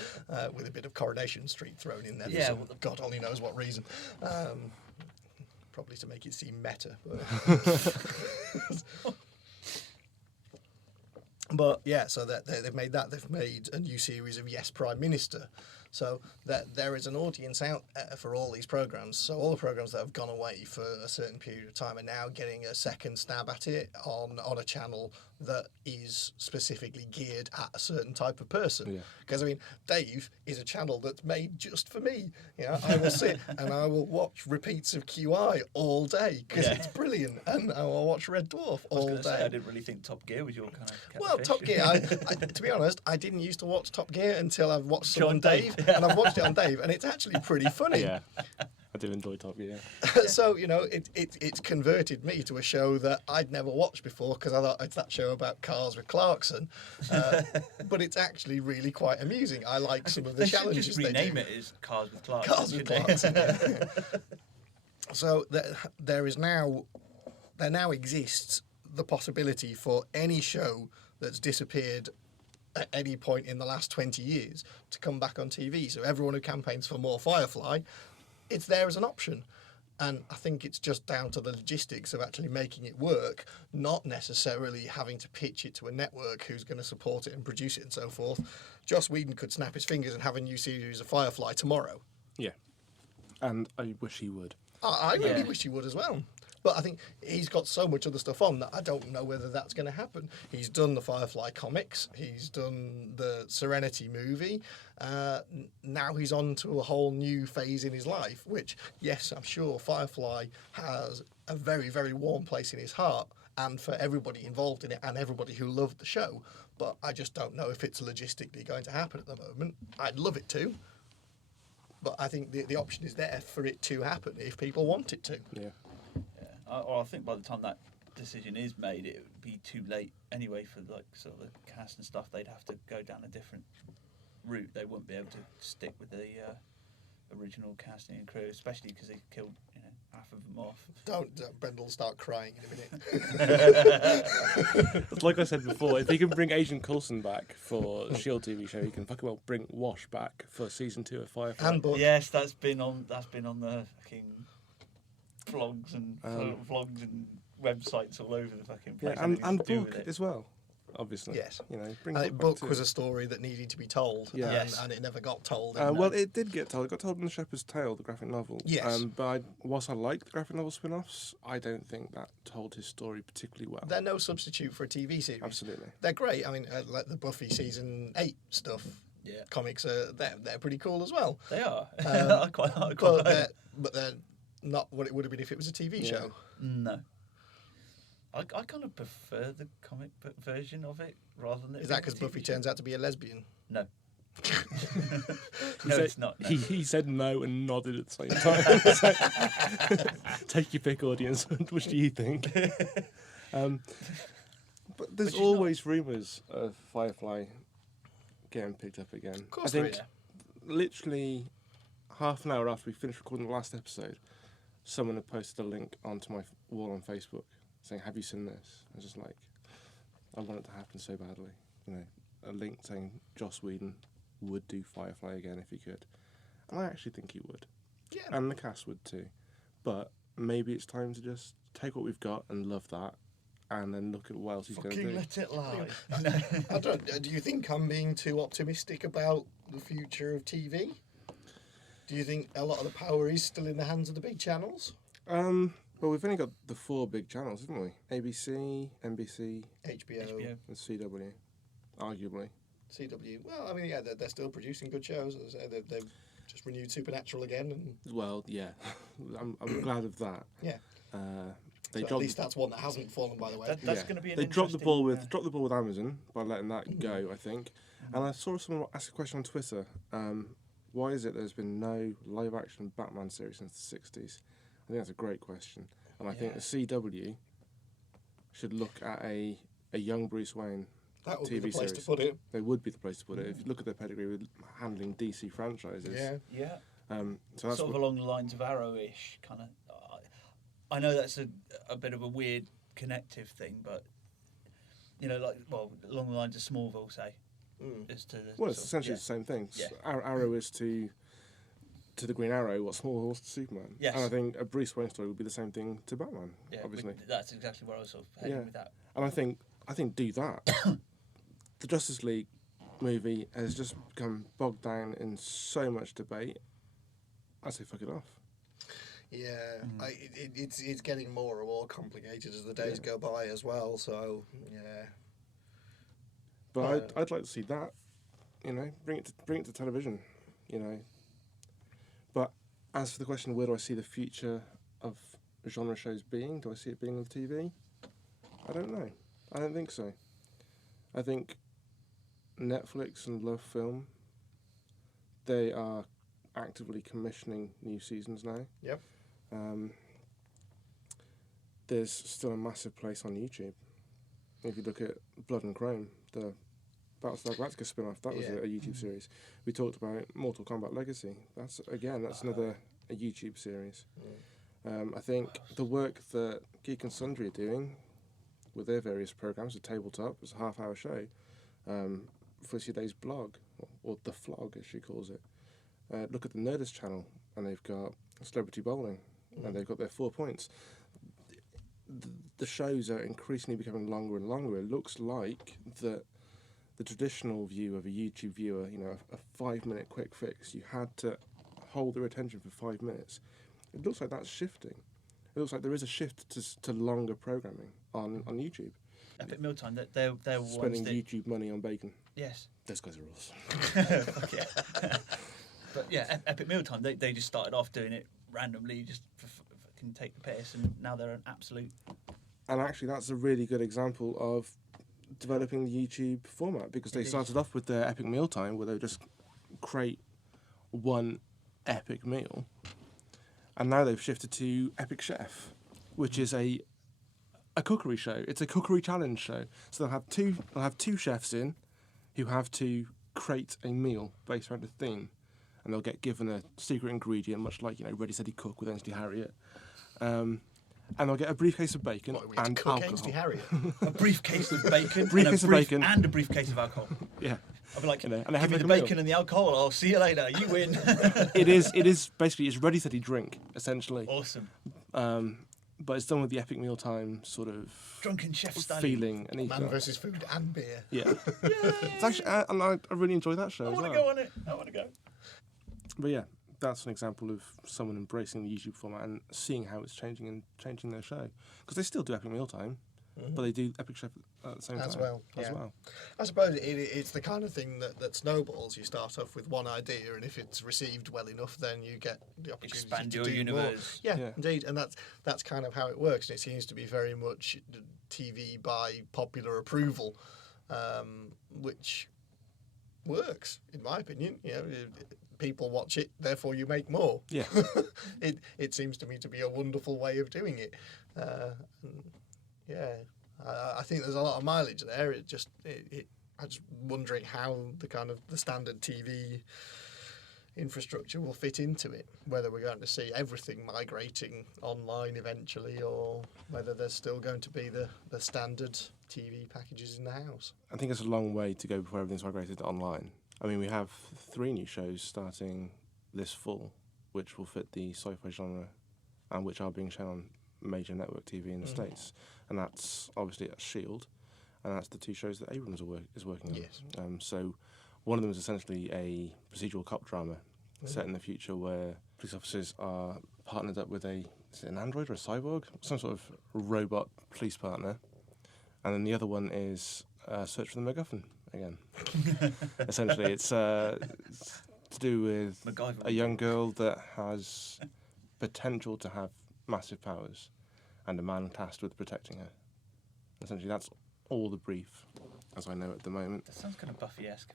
with a bit of Coronation Street thrown in there for some God only knows what reason. Probably to make it seem meta. But yeah, so they've made that. They've made a new series of Yes, Prime Minister. So that there is an audience out for all these programmes. So all the programmes that have gone away for a certain period of time are now getting a second stab at it on a channel that is specifically geared at a certain type of person. Because I mean, Dave is a channel that's made just for me. You know, I will sit and I will watch repeats of QI all day because it's brilliant, and I will watch Red Dwarf all day. I didn't really think Top Gear was your kind of Well, Top Gear, I, to be honest, I didn't used to watch Top Gear until I've watched some on Dave, and I've watched it on Dave, and it's actually pretty funny. Yeah, I do enjoy Top Gear. So, you know, it's converted me to a show that I'd never watched before, because I thought it's that show about cars with Clarkson. But it's actually really quite amusing. I like some of the challenges they should just rename it as Cars with Clarkson. Cars with Clarkson, yeah. So there now exists the possibility for any show that's disappeared at any point in the last 20 years to come back on TV. So everyone who campaigns for more Firefly, it's there as an option. And I think it's just down to the logistics of actually making it work, not necessarily having to pitch it to a network who's going to support it and produce it and so forth. Joss Whedon could snap his fingers and have a new series of Firefly tomorrow. Yeah. And I wish he would. I really wish he would as well. But I think he's got so much other stuff on that I don't know whether that's going to happen. He's done the Firefly comics. He's done the Serenity movie. Now he's on to a whole new phase in his life, which, yes, I'm sure Firefly has a very, very warm place in his heart, and for everybody involved in it and everybody who loved the show. But I just don't know if it's logistically going to happen at the moment. I'd love it to. But I think the option is there for it to happen if people want it to. Yeah. I think by the time that decision is made, it would be too late anyway for like sort of the cast and stuff. They'd have to go down a different route. They wouldn't be able to stick with the original casting and crew, especially because they killed half of them off. Don't Brendan will start crying in a minute. Like I said before, if he can bring Agent Coulson back for the Shield TV show, he can fucking well bring Wash back for season 2 of Firefly. And Book. Yes, that's been on the fucking vlogs and vlogs and websites all over the fucking place. Yeah, and Book as well. Obviously, Yes. You know, bring I think Book Book was a story that needed to be told, Yeah. Yes. and it never got told. well, it did get told. It got told in The Shepherd's Tale, the graphic novel. Yes. But whilst I like the graphic novel spin-offs, I don't think that told his story particularly well. They're no substitute for a TV series. Absolutely. They're great. I mean, like the Buffy season 8 stuff. Yeah. Comics they're pretty cool as well. They are. I quite But like they're not what it would have been if it was a TV show. No. I kind of prefer the comic book version of it rather than. Is that because Buffy turns out to be a lesbian? No. No, it's not. No. He said no and nodded at the same time. So, take your pick, audience. Which do you think? But there's always rumours of Firefly getting picked up again. Of course, I think literally half an hour after we finished recording the last episode, someone had posted a link onto my wall on Facebook saying, "Have you seen this?" I was just like, I want it to happen so badly. You know, a link saying Joss Whedon would do Firefly again if he could. And I actually think he would. Yeah. And the cast would too. But maybe it's time to just take what we've got and love that and then look at what else he's going to do. Let it lie. I don't. Do you think I'm being too optimistic about the future of TV? Do you think a lot of the power is still in the hands of the big channels? Well, we've only got the 4 big channels, haven't we? ABC, NBC, HBO. and CW, arguably. CW. Well, I mean, yeah, they're still producing good shows. As I said, they've just renewed Supernatural again, and Well, yeah, I'm glad of that. yeah. They So at least that's one that hasn't fallen by the way. That's going to be an They dropped the ball with interesting, with Amazon by letting that go, I think. And I saw someone ask a question on Twitter. Why is it there's been no live action Batman series since the 60s? I think that's a great question. And I think the CW should look at a young Bruce Wayne That would TV be the place series. to put it. They would be the place to put it. If you look at their pedigree with handling DC franchises. Yeah. Yeah. So that's Sort of along the lines of Arrow-ish, kind of. I know that's a bit of a weird connective thing, but you know, like along the lines of Smallville, say. As to the well, it's sort of- essentially the same thing. Yeah. Arrow is to the Green Arrow what Smallville is to Superman. Yes. And I think a Bruce Wayne story would be the same thing to Batman, Yeah, obviously. that's exactly where I was sort of heading with that. And I think do that. The Justice League movie has just become bogged down in so much debate. I say fuck it off. Yeah, it's getting more and more complicated as the days go by as well. So yeah, But I'd like to see that. You know, bring it to television. You know. But as for the question, where do I see the future of genre shows being? Do I see it being on TV? I don't know. I don't think so. I think Netflix and Love Film, they are actively commissioning new seasons now. Yep. There's still a massive place on YouTube. If you look at Blood and Chrome, the Battlestar Galactica spin-off, that was a YouTube series. We talked about Mortal Kombat Legacy. That's another a YouTube series. I think the work that Geek and Sundry are doing with their various programs, the Tabletop, it's a half-hour show. Felicity Day's blog, or the Flog as she calls it. Look at the Nerdist channel, and they've got Celebrity Bowling, and they've got their 4 points. The shows are increasingly becoming longer and longer. It looks like that the traditional view of a YouTube viewer, you know, a 5-minute quick fix, you had to hold their attention for 5 minutes. It looks like that's shifting. It looks like there is a shift to longer programming on YouTube. Epic Mealtime, they're Spending ones that, YouTube money on bacon. yes. Those guys are awesome. Fuck yeah. But yeah, Epic Mealtime, they just started off doing it randomly, just can take the piss, and now they're an absolute. And actually, that's a really good example of developing the YouTube format, because they started off with their Epic Mealtime, where they would just create one epic meal, and now they've shifted to Epic Chef, which is a cookery show. It's a cookery challenge show. So they'll have two chefs in who have to create a meal based around a theme, and they'll get given a secret ingredient, much like, you know, Ready Steady Cook with Ainsley Harriott. and I'll get a briefcase of bacon What, we had to and cook alcohol. Ainsley Harriet? A briefcase of bacon, Briefcase of bacon. and a briefcase of alcohol. Yeah. I'll be like, You know, and I give have me the like a bacon meal. and the alcohol. I'll see you later. You win. It is basically, it's ready, steady, drink, essentially. Awesome. But it's done with the epic mealtime sort of Drunken chef style. feeling. And Man versus food and beer. Yeah. It's actually, and I really enjoy that show I as want well. to go on it. I want to go. But yeah, that's an example of someone embracing the YouTube format and seeing how it's changing and changing their show. Because they still do epic mealtime, but they do epic chef at the same time As well. I suppose it's the kind of thing that snowballs. You start off with one idea, and if it's received well enough, then you get the opportunity Expand to your do universe. More. Yeah. Indeed, and that's kind of how it works. And it seems to be very much TV by popular approval, which works, in my opinion. You know, people watch it, therefore you make more. Yeah. It seems to me to be a wonderful way of doing it. I think there's a lot of mileage there. I'm just wondering how the standard TV infrastructure will fit into it. Whether we're going to see everything migrating online eventually, or whether there's still going to be the standard TV packages in the house. I think it's a long way to go before everything's migrated online. I mean, we have 3 new shows starting this fall, which will fit the sci-fi genre and which are being shown on major network TV in the States. And that's obviously at S.H.I.E.L.D., and that's the 2 shows that Abrams is working on. Yes. So one of them is essentially a procedural cop drama set in the future where police officers are partnered up with is it an android or a cyborg? Some sort of robot police partner. And then the other one is Search for the MacGuffin again. Essentially, it's to do with MacGyver. a young girl that has potential to have massive powers and a man tasked with protecting her. Essentially, that's all the brief, as I know at the moment. That sounds kind of Buffy-esque.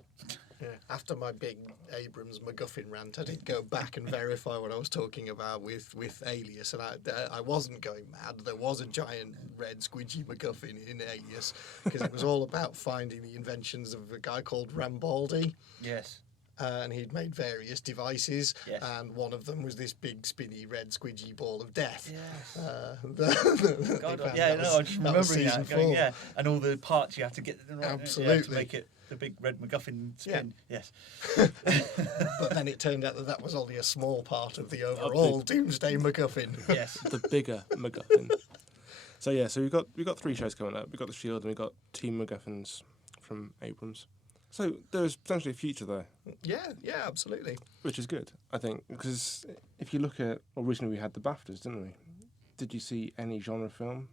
Yeah. After my big Abrams MacGuffin rant, I did go back and verify what I was talking about with Alias, and I wasn't going mad. There was a giant red squidgy MacGuffin in Alias, because it was all about finding the inventions of a guy called Rambaldi. Yes. And he'd made various devices, Yes. and one of them was this big spinny red squidgy ball of death. Yes. God, I just remembering that. Going, yeah, and all the parts you have to get in the right Absolutely. to make it the big red MacGuffin spin. Yeah. Yes. But then it turned out that was only a small part of the overall Doomsday MacGuffin. Yes. The bigger MacGuffin. So we've got 3 shows coming up. We've got the Shield and we've got 2 MacGuffins from Abrams. So there's potentially a future there. Yeah, absolutely. Which is good, I think, because if you look at, recently we had the BAFTAs, didn't we? Did you see any genre film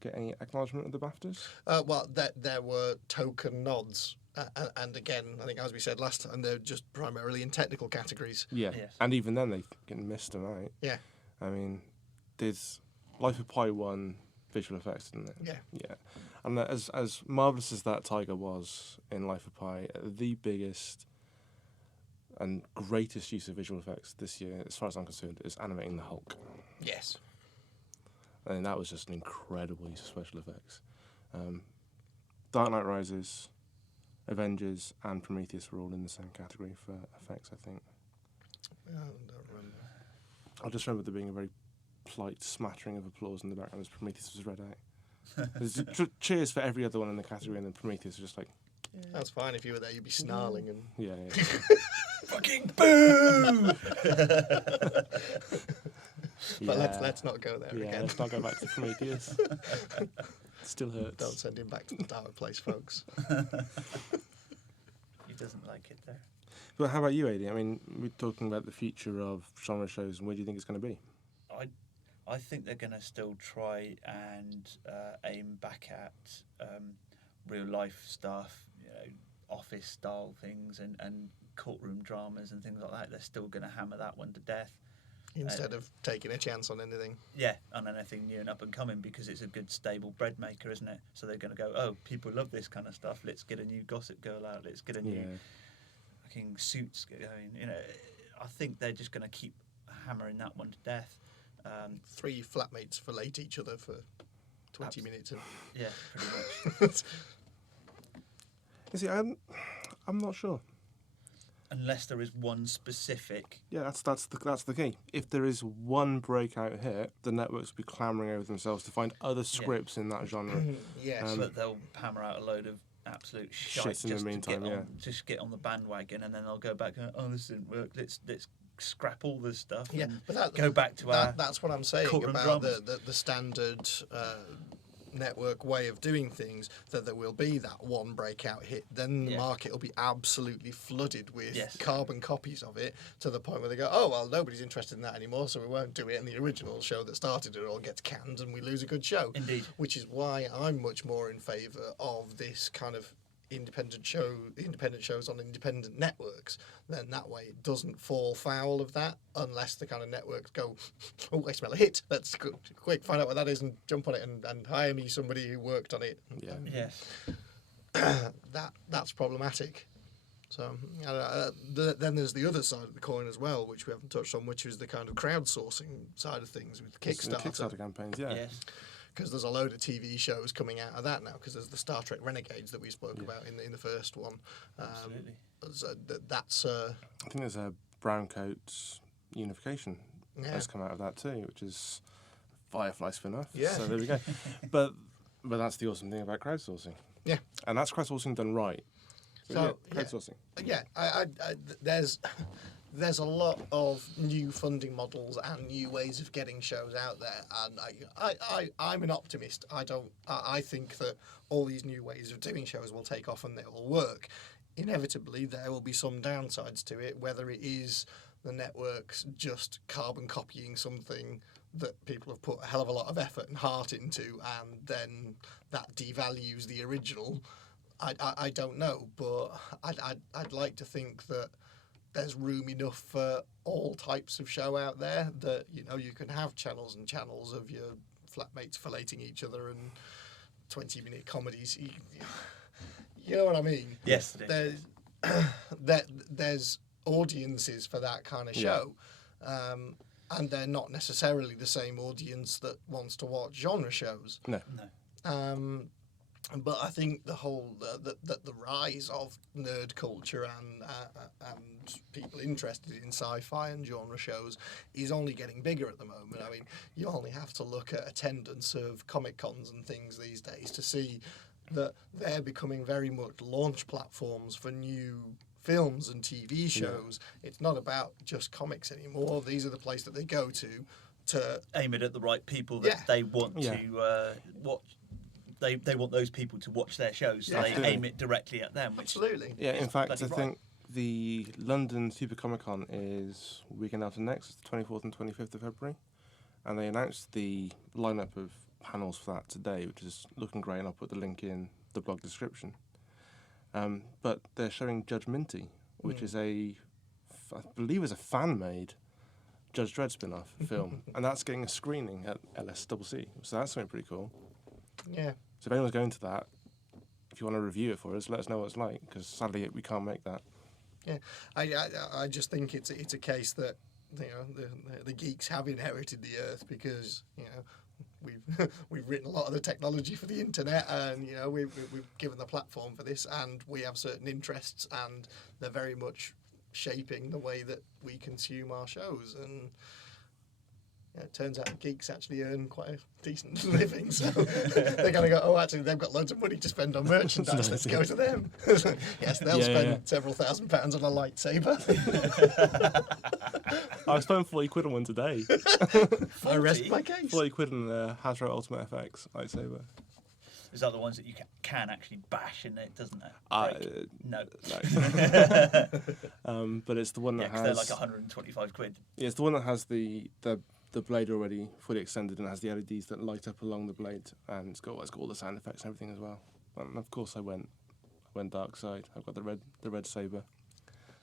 get any acknowledgement of the BAFTAs? Well, there were token nods. And again, I think as we said last time, they're just primarily in technical categories. Yeah, Yes. and even then they fucking missed them out. Yeah. I mean, there's Life of Pi won visual effects, didn't it? Yeah. Yeah. And as marvellous as that tiger was in Life of Pi, the biggest and greatest use of visual effects this year, as far as I'm concerned, is animating the Hulk. Yes. And that was just an incredible use of special effects. Dark Knight Rises, Avengers, and Prometheus were all in the same category for effects, I think. I don't remember. I just remember there being a very polite smattering of applause in the background as Prometheus was read out. There's cheers for every other one in the category, and then Prometheus was just like, That's fine. If you were there, you'd be snarling and... yeah. Fucking boo! But let's not go there again. Let's not go back to Prometheus. It still hurts. Don't send him back to the dark place, folks. He doesn't like it there. But how about you, Ady? I mean, we're talking about the future of genre shows, and where do you think it's going to be? I think they're going to still try and aim back at real life stuff, office style things and courtroom dramas and things like that. They're still going to hammer that one to death. Instead of taking a chance on anything. Yeah, on anything new and up and coming, because it's a good stable bread maker, isn't it? So they're going to go, oh, people love this kind of stuff. Let's get a new Gossip Girl out. Let's get a new fucking Suits going. I think they're just going to keep hammering that one to death. 3 flatmates fillet each other for 20 minutes. And... Yeah, pretty much. You see, I'm not sure. Unless there is one specific. Yeah, that's the key. If there is one breakout hit, the networks will be clamouring over themselves to find other scripts in that genre. Yes. But they'll hammer out a load of absolute shite Shit in the meantime, just get on the bandwagon, and then they'll go back and, oh, this didn't work, let's scrap all this stuff and go back to that's what I'm saying about the standard network way of doing things, that there will be that one breakout hit, then the market will be absolutely flooded with carbon copies of it, to the point where they go, oh well, nobody's interested in that anymore, so we won't do it, and the original show that started it all gets canned and we lose a good show. Indeed. Which is why I'm much more in favour of this kind of independent shows on independent networks. Then that way it doesn't fall foul of that, unless the kind of networks go, oh, I smell a hit, let's quick find out what that is and jump on it and hire me somebody who worked on it. Yes. That's problematic. So then there's the other side of the coin as well, which we haven't touched on, which is the kind of crowdsourcing side of things with Kickstarter campaigns. Yes. Because there's a load of TV shows coming out of that now, because there's the Star Trek Renegades that we spoke about in the first one. Absolutely. So that's... I think there's a Browncoat Unification that's come out of that too, which is Firefly spin-off. Yeah. So there we go. but that's the awesome thing about crowdsourcing. Yeah. And that's crowdsourcing done right. So crowdsourcing. Yeah, there's a lot of new funding models and new ways of getting shows out there, and I'm an optimist. I think that all these new ways of doing shows will take off and they will work. Inevitably, there will be some downsides to it, whether it is the networks just carbon copying something that people have put a hell of a lot of effort and heart into, and then that devalues the original. I don't know, but I'd like to think that there's room enough for all types of show out there, that you can have channels and channels of your flatmates filleting each other and 20-minute comedies. You know what I mean? Yes. There's audiences for that kind of show, and they're not necessarily the same audience that wants to watch genre shows. No. But I think the whole the rise of nerd culture and people interested in sci-fi and genre shows is only getting bigger at the moment. I mean, you only have to look at attendance of Comic Cons and things these days to see that they're becoming very much launch platforms for new films and TV shows. It's not about just comics anymore. These are the place that they go to aim it at the right people that they want to watch. They want those people to watch their shows, so they aim it directly at them. Absolutely. Yeah, in fact, I think the London Super Comic Con is weekend after next, the 24th and 25th of February, and they announced the lineup of panels for that today, which is looking great, and I'll put the link in the blog description. But they're showing Judge Minty, which is I believe is a fan-made Judge Dredd spin-off film, and that's getting a screening at LSCC, so that's something pretty cool. Yeah. So if anyone's going to that, if you want to review it for us, let us know what it's like, because sadly we can't make that. Yeah, I just think it's a case that the geeks have inherited the earth, because we've written a lot of the technology for the internet, and we've given the platform for this, and we have certain interests, and they're very much shaping the way that we consume our shows. And it turns out geeks actually earn quite a decent living, so they're going to go, oh, actually, they've got loads of money to spend on merchandise, let's go to them. Yes, they'll spend several £1,000s on a lightsaber. I spent 40 quid on one today. I rest my case. 40 quid on the Hasbro Ultimate FX lightsaber. Is that the ones that you can actually bash and it doesn't break? No. But it's the one that has... they're like 125 quid. Yeah, it's the one that has the blade already fully extended and has the LEDs that light up along the blade, and it's got all the sound effects and everything as well. And of course I went dark side. I've got the red saber.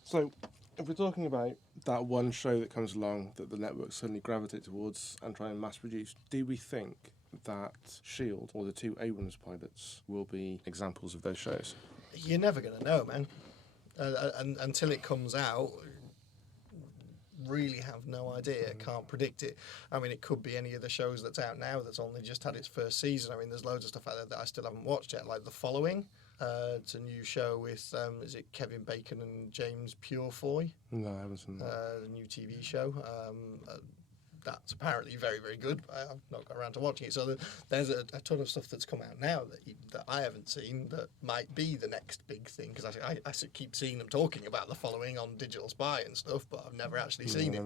So if we're talking about that one show that comes along that the networks suddenly gravitate towards and try and mass produce, do we think that S.H.I.E.L.D. or the 2 Abrams pilots will be examples of those shows? You're never going to know, man. Until it comes out, really have no idea, can't predict it. I mean, it could be any of the shows that's out now that's only just had its first season. I mean, there's loads of stuff out there that I still haven't watched yet, like The Following. It's a new show with is it Kevin Bacon and James Purefoy? No, I haven't seen that. A new TV show. That's apparently very, very good. I've not got around to watching it. So there's a ton of stuff that's come out now that I haven't seen that might be the next big thing, because I keep seeing them talking about the following on Digital Spy and stuff, but I've never actually seen it.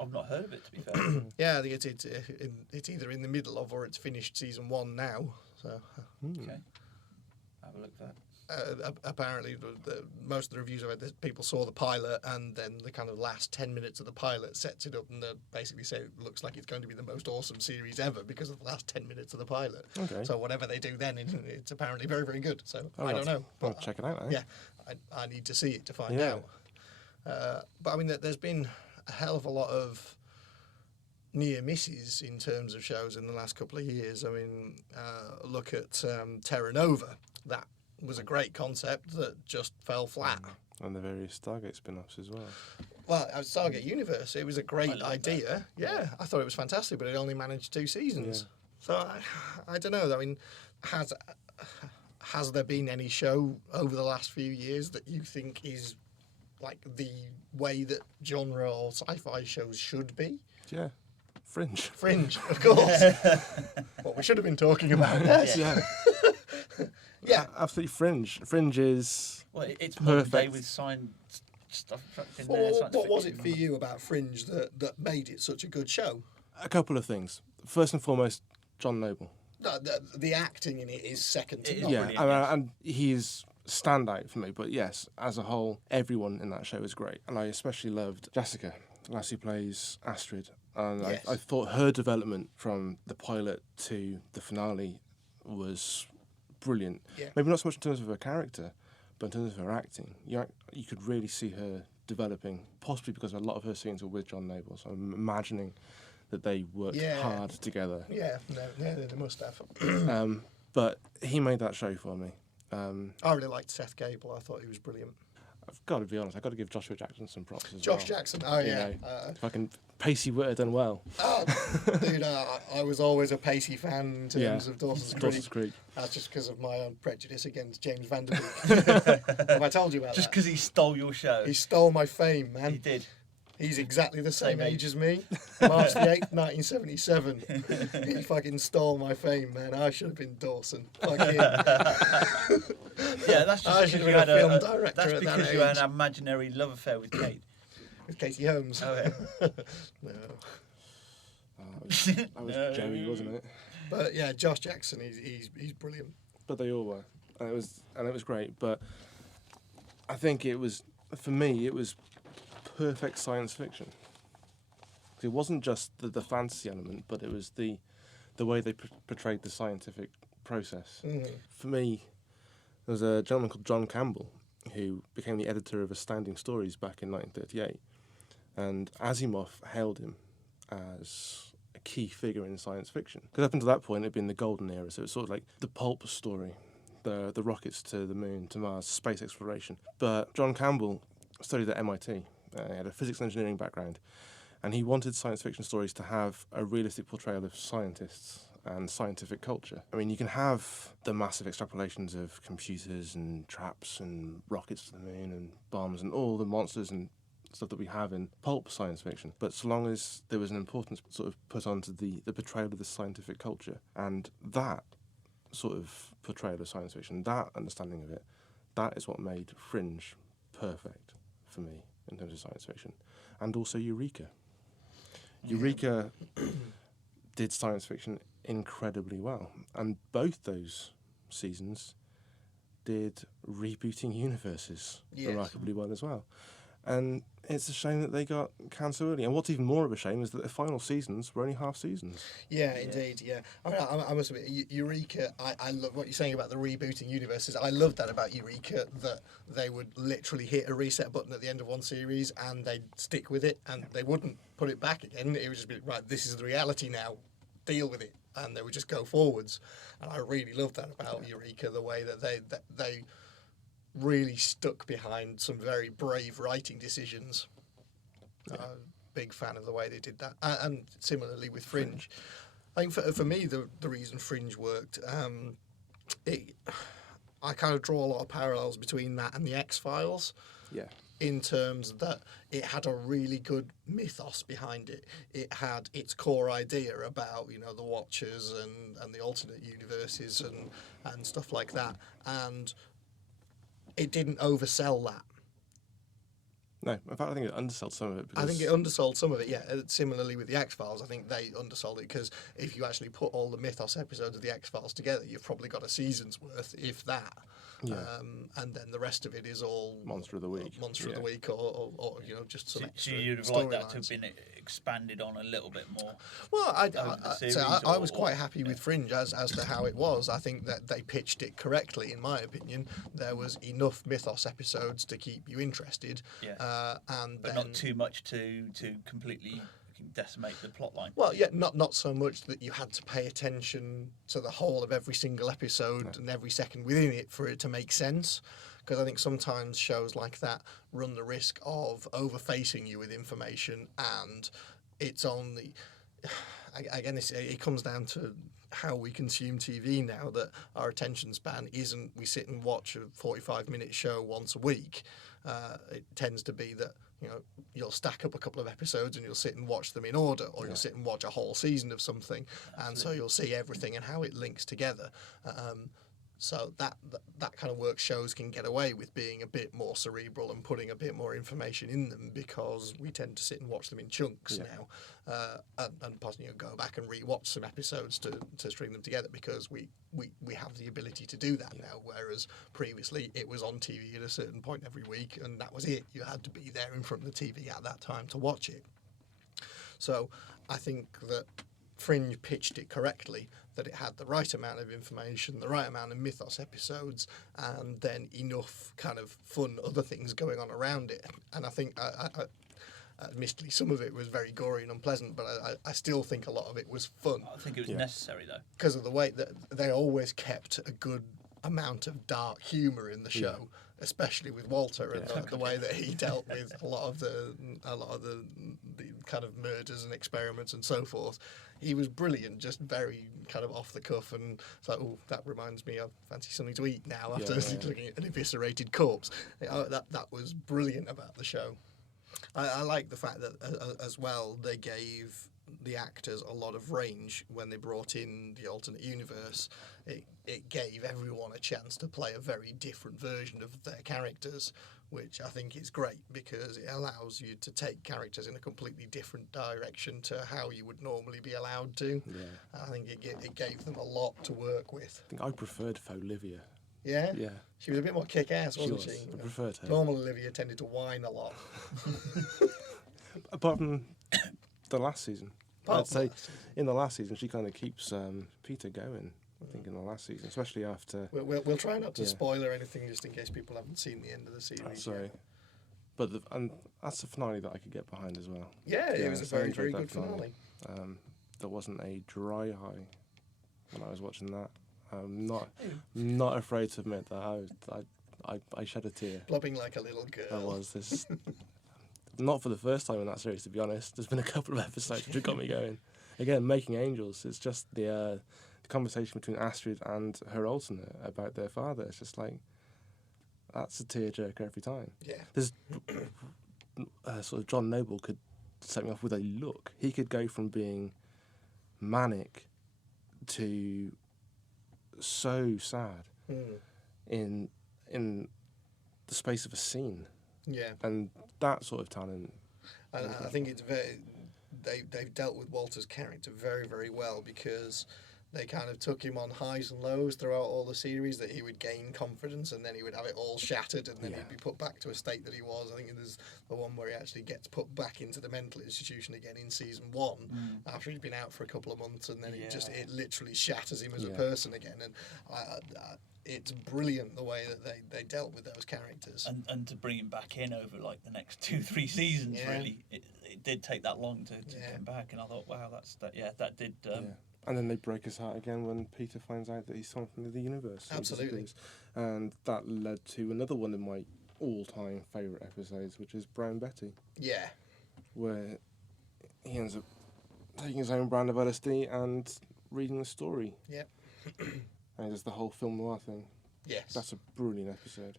I've not heard of it, to be fair. Yeah, I think it's either in the middle of or it's finished season 1 now. So Okay. Have a look at that. Apparently, most of the reviews I've read, people saw the pilot, and then the kind of last 10 minutes of the pilot sets it up, and they basically say it looks like it's going to be the most awesome series ever because of the last 10 minutes of the pilot. Okay. So whatever they do then, it's apparently very, very good. So I don't know. I'll check it out. Yeah, I need to see it to find out. But I mean, there's been a hell of a lot of near misses in terms of shows in the last couple of years. I mean, look at Terra Nova. That was a great concept that just fell flat. And the various Stargate spin-offs as well. Well, Stargate Universe, it was a great idea. Yeah, I thought it was fantastic, but it only managed 2 seasons. Yeah. So I don't know. I mean, has there been any show over the last few years that you think is like the way that genre or sci-fi shows should be? Yeah. Fringe. Fringe, of course. What we should have been talking about. Yes. Yeah. Yeah. Absolutely Fringe. Fringe is it's modern day perfect. with science stuff in there. Well, science what was it fiction. for you about Fringe that made it such a good show? a couple of things. First and foremost, John Noble. No, the acting in it is second to It is none. Yeah, brilliant, and, yes. and he's standout for me. But yes, as a whole, everyone in that show is great, and I especially loved Jessica, the lass who plays Astrid. And Yes. I thought her development from the pilot to the finale was brilliant. Yeah. Maybe not so much in terms of her character, but in terms of her acting. You could really see her developing, possibly because a lot of her scenes were with John Noble. So I'm imagining that they worked hard together. Yeah, they must have. But he made that show for me. I really liked Seth Gable. I thought he was brilliant. I've got to be honest, I've got to give Joshua Jackson some props as well. Josh Jackson, oh yeah. You know, fucking pacey wit done well. Oh, dude, I was always a Pacey fan in terms of Dawson's Creek. Dawson's Creek. That's just because of my own prejudice against James Van Der Beek. Have I told you about Just that? because he stole your show. He stole my fame, man. He did. He's exactly the same Same age age. as me. March the 8th, 1977. He fucking stole my fame, man. I should have been Dawson. Fuck him. Yeah, that's I just should because have you been had a film director That's at that because you had age. an imaginary love affair with Kate. With Katie Holmes. Oh, yeah. No. That was Joey, wasn't it? But yeah, Josh Jackson, he's brilliant. But they all were, and it was great. But I think it was, for me, it was perfect science fiction. It wasn't just the fantasy element, but it was the way they portrayed the scientific process. For me, there was a gentleman called John Campbell who became the editor of Astounding Stories back in 1938, and Asimov hailed him as a key figure in science fiction. Because up until that point, it had been the golden era, so it was sort of like the pulp story, the rockets to the moon, to Mars, space exploration. But John Campbell studied at MIT. He had a physics and engineering background, and he wanted science fiction stories to have a realistic portrayal of scientists and scientific culture. I mean, you can have the massive extrapolations of computers and traps and rockets to the moon and bombs and all the monsters and stuff that we have in pulp science fiction, but so long as there was an importance sort of put onto the portrayal of the scientific culture, and that sort of portrayal of science fiction, that understanding of it, that is what made Fringe perfect for me in terms of science fiction. And also Eureka. Eureka did science fiction incredibly well, and both those seasons did rebooting universes remarkably well as well. And it's a shame that they got canned so early. And what's even more of a shame is that the final seasons were only half seasons. Yeah, indeed, yeah. I mean, I must admit, Eureka, I love what you're saying about the rebooting universes. I love that about Eureka, that they would literally hit a reset button at the end of one series and they'd stick with it and they wouldn't put it back again. It would just be, right, this is the reality now, deal with it. And they would just go forwards. And I really love that about Eureka, the way that they really stuck behind some very brave writing decisions. Big fan of the way they did that. And similarly with Fringe. I think for me, the reason Fringe worked, I kind of draw a lot of parallels between that and the X-Files. Yeah. In terms that it had a really good mythos behind it. It had its core idea about, the Watchers and the alternate universes and stuff like that. And it didn't oversell that. No, in fact, I think it undersold some of it. I think it undersold some of it, yeah. Similarly with the X-Files, I think they undersold it because if you actually put all the mythos episodes of the X-Files together, you've probably got a season's worth, if that. Yeah. And then the rest of it is all Monster of the Week. Monster of the Week, or just some extra So you'd have liked that to have storylines. been expanded on a little bit more. Well, I was or- quite happy with Fringe as to how it was. I think that they pitched it correctly, in my opinion. There was enough mythos episodes to keep you interested, Yeah. and But then, not too much to completely decimate the plot line. well, yeah, not so much that you had to pay attention to the whole of every single episode and every second within it for it to make sense. Because I think sometimes shows like that run the risk of overfacing you with information, and it's only, again, it comes down to how we consume TV now, that our attention span isn't we sit and watch a 45-minute show once a week. It tends to be that you'll stack up a couple of episodes and you'll sit and watch them in order, or you'll sit and watch a whole season of something. Absolutely. And so you'll see everything and how it links together. So that kind of work shows can get away with being a bit more cerebral and putting a bit more information in them, because we tend to sit and watch them in chunks now, and possibly go back and re-watch some episodes to string them together, because we have the ability to do that now, whereas previously it was on TV at a certain point every week and that was it. You had to be there in front of the TV at that time to watch it. So I think that Fringe pitched it correctly, that it had the right amount of information, the right amount of mythos episodes, and then enough kind of fun other things going on around it. And I think, admittedly, some of it was very gory and unpleasant, but I still think a lot of it was fun. I think it was necessary, though. Because of the way that they always kept a good amount of dark humour in the show, especially with Walter and the way that he dealt with a lot of the kind of murders and experiments and so forth. He was brilliant, just very kind of off the cuff, and it's like, oh, that reminds me, I fancy something to eat now after looking at an eviscerated corpse. That was brilliant about the show. I like the fact that as well they gave the actors a lot of range when they brought in the alternate universe. It gave everyone a chance to play a very different version of their characters, which I think is great, because it allows you to take characters in a completely different direction to how you would normally be allowed to. Yeah. I think it gave them a lot to work with. I think I preferred Olivia. Yeah? Yeah. She was a bit more kick-ass, wasn't she? I preferred her. Normal Olivia tended to whine a lot. Apart from the last season. I'd say in the last season she kind of keeps Peter going, I think, in the last season, especially after... We'll try not to spoil or anything, just in case people haven't seen the end of the series. Sorry. But that's a finale that I could get behind as well. Yeah, it was a very, very good finale. There wasn't a dry eye when I was watching that. I'm not afraid to admit that I shed a tear. Blubbing like a little girl. I was. This not for the first time in that series, to be honest. There's been a couple of episodes which have got me going. Again, Making Angels. It's just the conversation between Astrid and her alternate about their father. It's just like, that's a tearjerker every time. Yeah. There's sort of John Noble could set me off with a look. He could go from being manic to so sad in the space of a scene. Yeah. And that sort of talent. And I think it's they've dealt with Walter's character very, very well, because they kind of took him on highs and lows throughout all the series, that he would gain confidence and then he would have it all shattered and then he'd be put back to a state that he was. I think there's the one where he actually gets put back into the mental institution again in season 1 after he'd been out for a couple of months, and then it literally shatters him as a person again. And it's brilliant the way that they dealt with those characters. And to bring him back in over like the next 2-3 seasons, really, it did take that long to get him back. And I thought, wow, that did... And then they break his heart again when Peter finds out that he's someone from the universe. Absolutely. And that led to another one of my all-time favourite episodes, which is Brown Betty. Yeah. Where he ends up taking his own brand of LSD and reading the story. Yep. And it's the whole film noir thing. Yes. That's a brilliant episode.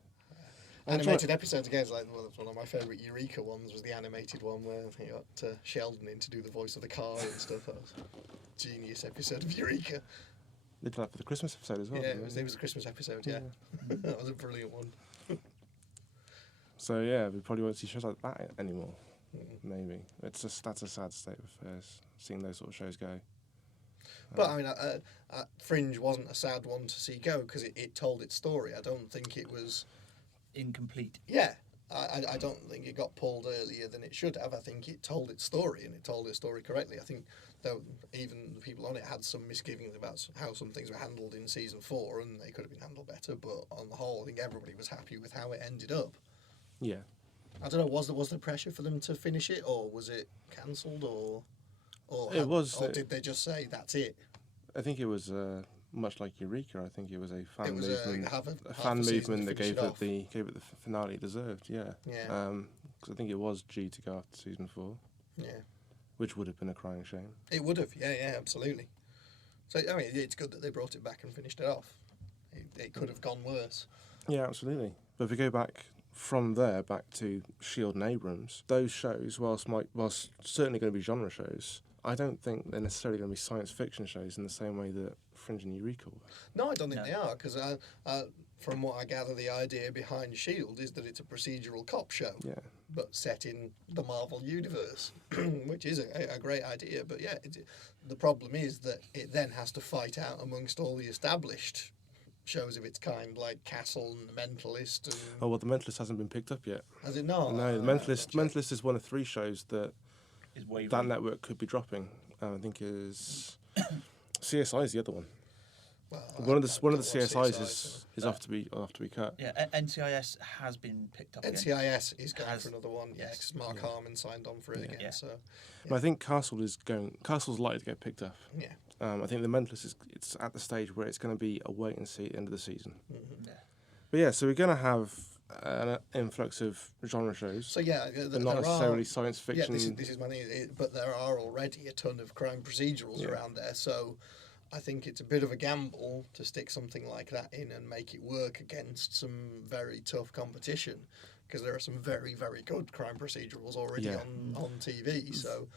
Animated episodes again. Like, well, that's one of my favourite Eureka ones. Was the animated one where they got Sheldon in to do the voice of the car and stuff. That was a genius episode of Eureka. They did that for the Christmas episode as well. Yeah, it was a Christmas episode. Yeah, that was a brilliant one. So yeah, we probably won't see shows like that anymore. Maybe that's a sad state of affairs. Seeing those sort of shows go. But I mean, Fringe wasn't a sad one to see go because it told its story. I don't think it was incomplete. Yeah, I don't think it got pulled earlier than it should have. I think it told its story, and it told its story correctly. I think, though, even the people on it had some misgivings about how some things were handled in season 4, and they could have been handled better. But on the whole, I think everybody was happy with how it ended up. Yeah. I don't know. Was there pressure for them to finish it, or was it cancelled, or did they just say that's it? I think it was much like Eureka. I think it was a fan movement. A fan movement that gave it the finale it deserved. Yeah. Yeah. Because I think it was due to go after season 4. Yeah. Which would have been a crying shame. It would have. Yeah, absolutely. So I mean, it's good that they brought it back and finished it off. It could have gone worse. Yeah, absolutely. But if we go back from there back to Shield and Abrams, those shows, whilst certainly going to be genre shows, I don't think they're necessarily going to be science fiction shows in the same way that Fringe and Eureka were. No, I don't think they are, because from what I gather, the idea behind S.H.I.E.L.D. is that it's a procedural cop show, but set in the Marvel universe, which is a great idea. But yeah, the problem is that it then has to fight out amongst all the established shows of its kind, like Castle and The Mentalist. And oh, well, The Mentalist hasn't been picked up yet. Has it not? No, The Mentalist is one of 3 shows that that network could be dropping. I think is CSI is the other one. Well, one of the CSIs is off to be cut. Yeah, NCIS has been picked up. NCIS is going for another one. Yeah, because Mark Harmon signed on for it again. Yeah. So, but I think Castle's likely to get picked up. Yeah. I think The Mentalist it's at the stage where it's going to be a wait and see at the end of the season. Mm-hmm. Yeah. But yeah, so we're going to have an influx of genre shows. So yeah, not necessarily science fiction. Yeah, this is my thing. But there are already a ton of crime procedurals around there. So I think it's a bit of a gamble to stick something like that in and make it work against some very tough competition, because there are some very, very good crime procedurals already on TV. So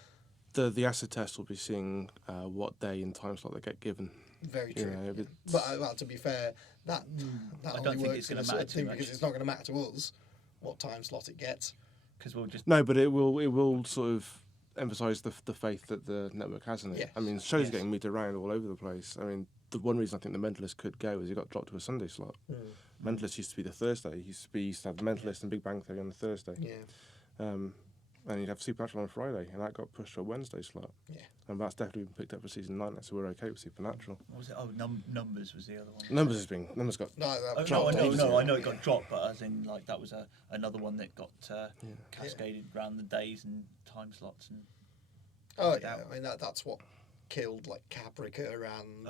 the acid test will be seeing what day and time slot they get given. Very true. But to be fair, that only works in a certain thing, because it's not going to matter to us what time slot it gets. Because we'll just but it will sort of emphasise the faith that the network has in it. Yes. I mean, shows are getting moved around all over the place. I mean, the one reason I think The Mentalist could go is it got dropped to a Sunday slot. Mentalist used to be the Thursday. Used to have The Mentalist and Big Bang Theory on the Thursday. Yeah. And you'd have Supernatural on a Friday, and that got pushed to a Wednesday slot. Yeah. And that's definitely been picked up for season 9, so we're okay with Supernatural. What was it? Oh, Numbers was the other one. Numbers got dropped. I know it got dropped, but as in like that was another one that got cascaded around the days and time slots and. Oh yeah, I mean that's what killed like Caprica and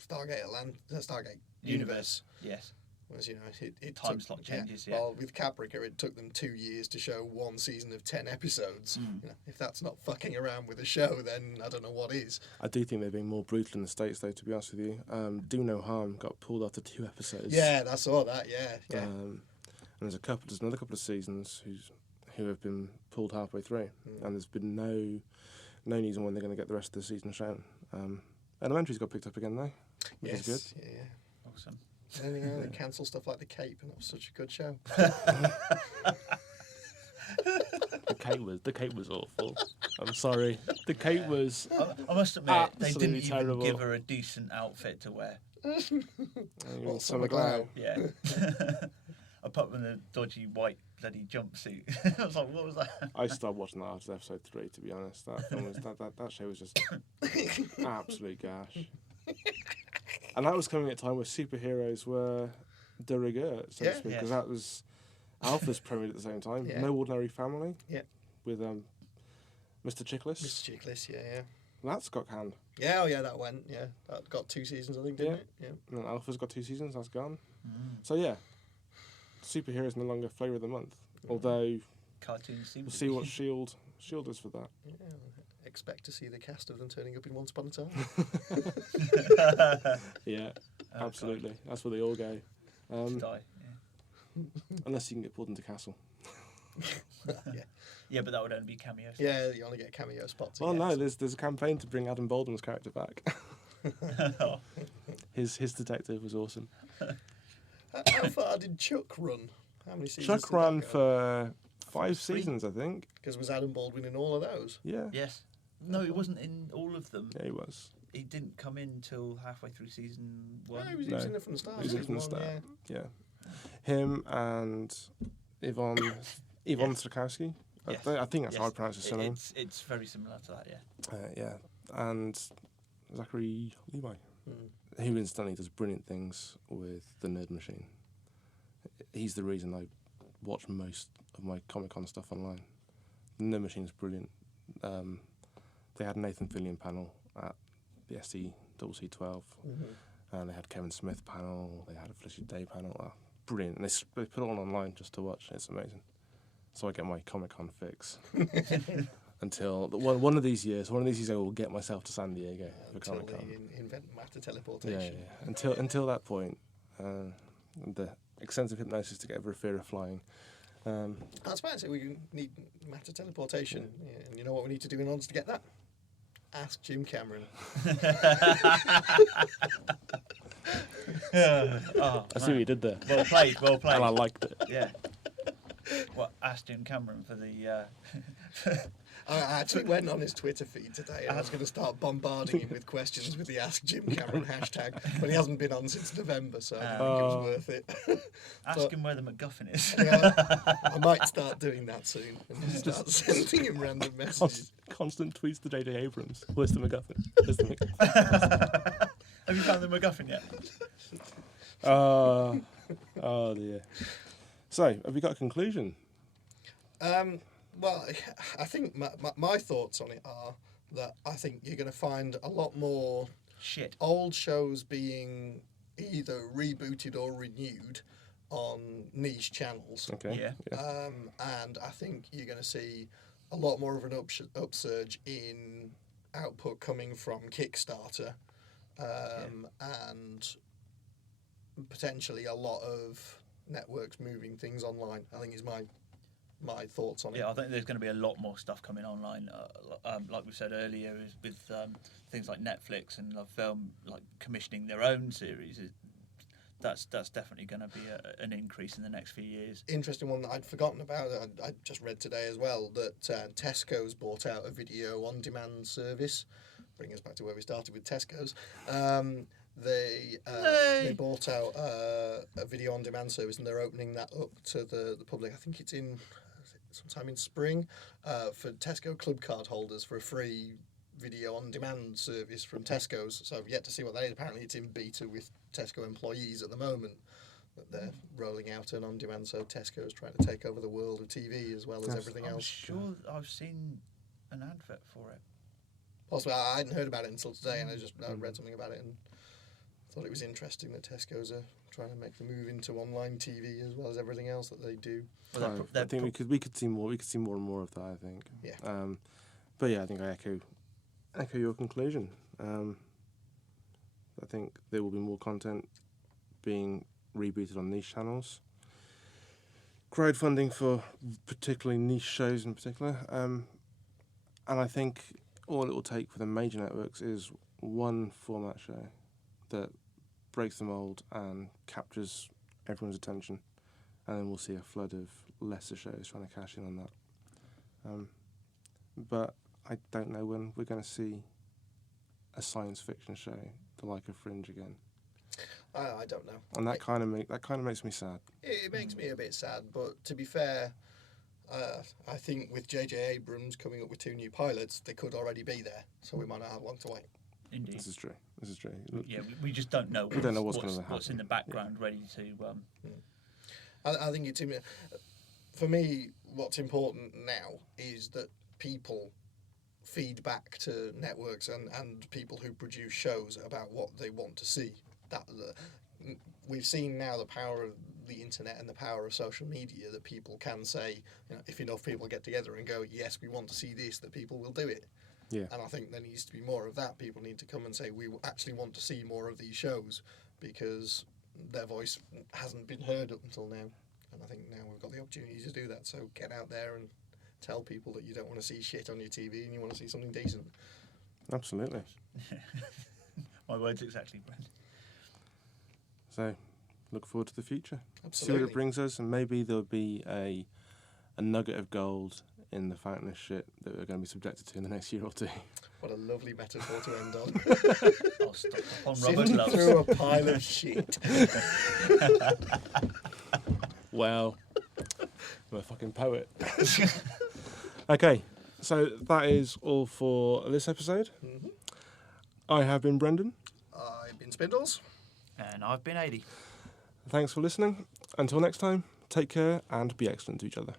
Stargate Universe. Yes. Was, it time took, slot changes. Well, with Caprica, it took them 2 years to show one season of 10 episodes. If that's not fucking around with a show, then I don't know what is. I do think they're being more brutal in the States, though. To be honest with you, Do No Harm got pulled after 2 episodes. Yeah, I saw that. Yeah. And there's another couple of seasons who have been pulled halfway through, and there's been no news on when they're going to get the rest of the season shown. Elementary's got picked up again though, which is good. Yeah. Awesome. And then they cancel stuff like The Cape, and that was such a good show. The Cape was awful. I'm sorry. The Cape was. I must admit, they didn't terrible. even give her a decent outfit to wear. Summer Glau. Yeah. Apart from the dodgy white bloody jumpsuit. I was like, what was that? I stopped watching that after episode 3. To be honest, that show was just absolute gash. And that was coming at a time where superheroes were de rigueur, so to speak, because that was Alpha's premiered at the same time. Yeah. No Ordinary Family. Yeah. With Mr. Chickless. Mr. Chickless, yeah. That's got canned. Yeah, that went. Yeah, that got 2 seasons, I think, didn't it? Yeah. And then Alpha's got 2 seasons. That's gone. So yeah, superheroes no longer flavour of the month. Although cartoons seem we'll see what Shield is for that. Yeah. expect to see the cast of them turning up in Once Upon a Time. Yeah, Oh, absolutely. God. That's where they all go. To die. Unless you can get pulled into Castle. Yeah, but that would only be cameos. Yeah, you only get cameo spots. Well, again. no, there's a campaign to bring Adam Baldwin's character back. His detective was awesome. How far did Chuck run? How many seasons? Chuck ran for 5 seasons, I think. Because was Adam Baldwin in all of those? Yeah. Yes. No, he wasn't in all of them. Yeah, he was. He didn't come in till halfway through season 1. No, he was No. in there from the start. He was in from the season start. one, Yeah. Him and Yvonne Strakowski. Yes. I think that's how I Yes. pronounce his surname. It's very similar to that, yeah. Yeah. And Zachary Levi, Mm. who incidentally does brilliant things with the Nerd Machine. He's the reason I watch most of my Comic-Con stuff online. The Nerd Machine's brilliant. They had Nathan Fillion panel at the SCCC12, and they had Kevin Smith panel, they had a Felicity Day panel. Brilliant. And they put it all online just to watch. It's amazing. So I get my Comic-Con fix. Until one of these years I will get myself to San Diego for Until Comic-Con. they invent matter Yeah, teleportation. Until that point, the extensive hypnosis to get over a fear of flying. That's about it. We need matter teleportation. Yeah, and you know what we need to do in order to get that? Ask Jim Cameron. Oh, I see what you did there, well played, well played. and I liked it. Yeah. Well, Ashton Cameron for the... I actually went on his Twitter feed today and I was going to start bombarding him with questions with the Ask Jim Cameron hashtag, but he hasn't been on since November, so I didn't think it was worth it. Ask him where the MacGuffin is. Yeah, I might start doing that soon and just start sending him random messages. Constant tweets to J.J. Abrams. Where's the MacGuffin? Where's the MacGuffin? Have you found the MacGuffin yet? Oh dear. So, have you got a conclusion? Well, I think my thoughts on it are that I think you're going to find a lot more Shit. old shows being either rebooted or renewed on niche channels. Okay. Yeah. And I think you're going to see a lot more of an upsurge in output coming from Kickstarter, and potentially a lot of networks moving things online. I think is my thoughts on it. Yeah, I think there's going to be a lot more stuff coming online. Like we said earlier, is with things like Netflix and film like commissioning their own series. That's definitely going to be an increase in the next few years. Interesting one that I'd forgotten about. I just read today as well that Tesco's bought out a video on demand service. Bring us back to where we started with Tesco's. They bought out a video on demand service and they're opening that up to the public. I think it's in sometime in spring for Tesco Club card holders for a free video on demand service from Tesco's. So I've yet to see what that is. Apparently it's in beta with Tesco employees at the moment. That they're rolling out an on demand, so Tesco's trying to take over the world of TV as well as everything I'm else. sure I've seen an advert for it. Possibly, I hadn't heard about it until today, and I read something about it and thought it was interesting that Tesco's are trying to make the move into online TV as well as everything else that they do. Well, I think we could see more. We could see more and more of that. I think. Yeah. But yeah, I think I echo your conclusion. I think there will be more content being rebooted on niche channels. Crowdfunding for particularly niche shows in particular. And I think all it will take for the major networks is one format show that breaks the mould and captures everyone's attention. And then we'll see a flood of lesser shows trying to cash in on that. But I don't know when we're going to see a science fiction show the like of Fringe again. I don't know. And that kind of makes me sad. It makes me a bit sad, but to be fair, I think with J.J. Abrams coming up with 2 new pilots, they could already be there, so we might not have long to wait. Indeed. This is true. Yeah, we just don't know. We don't know what's going to what's in the background, ready to. I think it's for me. What's important now is that people feed back to networks and people who produce shows about what they want to see. We've seen now the power of the internet and the power of social media that people can say, if enough people get together and go, yes, we want to see this, that people will do it. Yeah. And I think there needs to be more of that. People need to come and say, we actually want to see more of these shows, because their voice hasn't been heard up until now. And I think now we've got the opportunity to do that. So get out there and tell people that you don't want to see shit on your TV and you want to see something decent. Absolutely. My words exactly, Bren. So, look forward to the future. Absolutely. See what it brings us, and maybe there'll be a nugget of gold in the fountainous shit that we're going to be subjected to in the next year or two. What a lovely metaphor to end on. I'll stop on rubber Sitting gloves. through a pile of shit. Well, I'm a fucking poet. Okay, so that is all for this episode. Mm-hmm. I have been Brendan. I've been Spindles. And I've been Ady. Thanks for listening. Until next time, take care and be excellent to each other.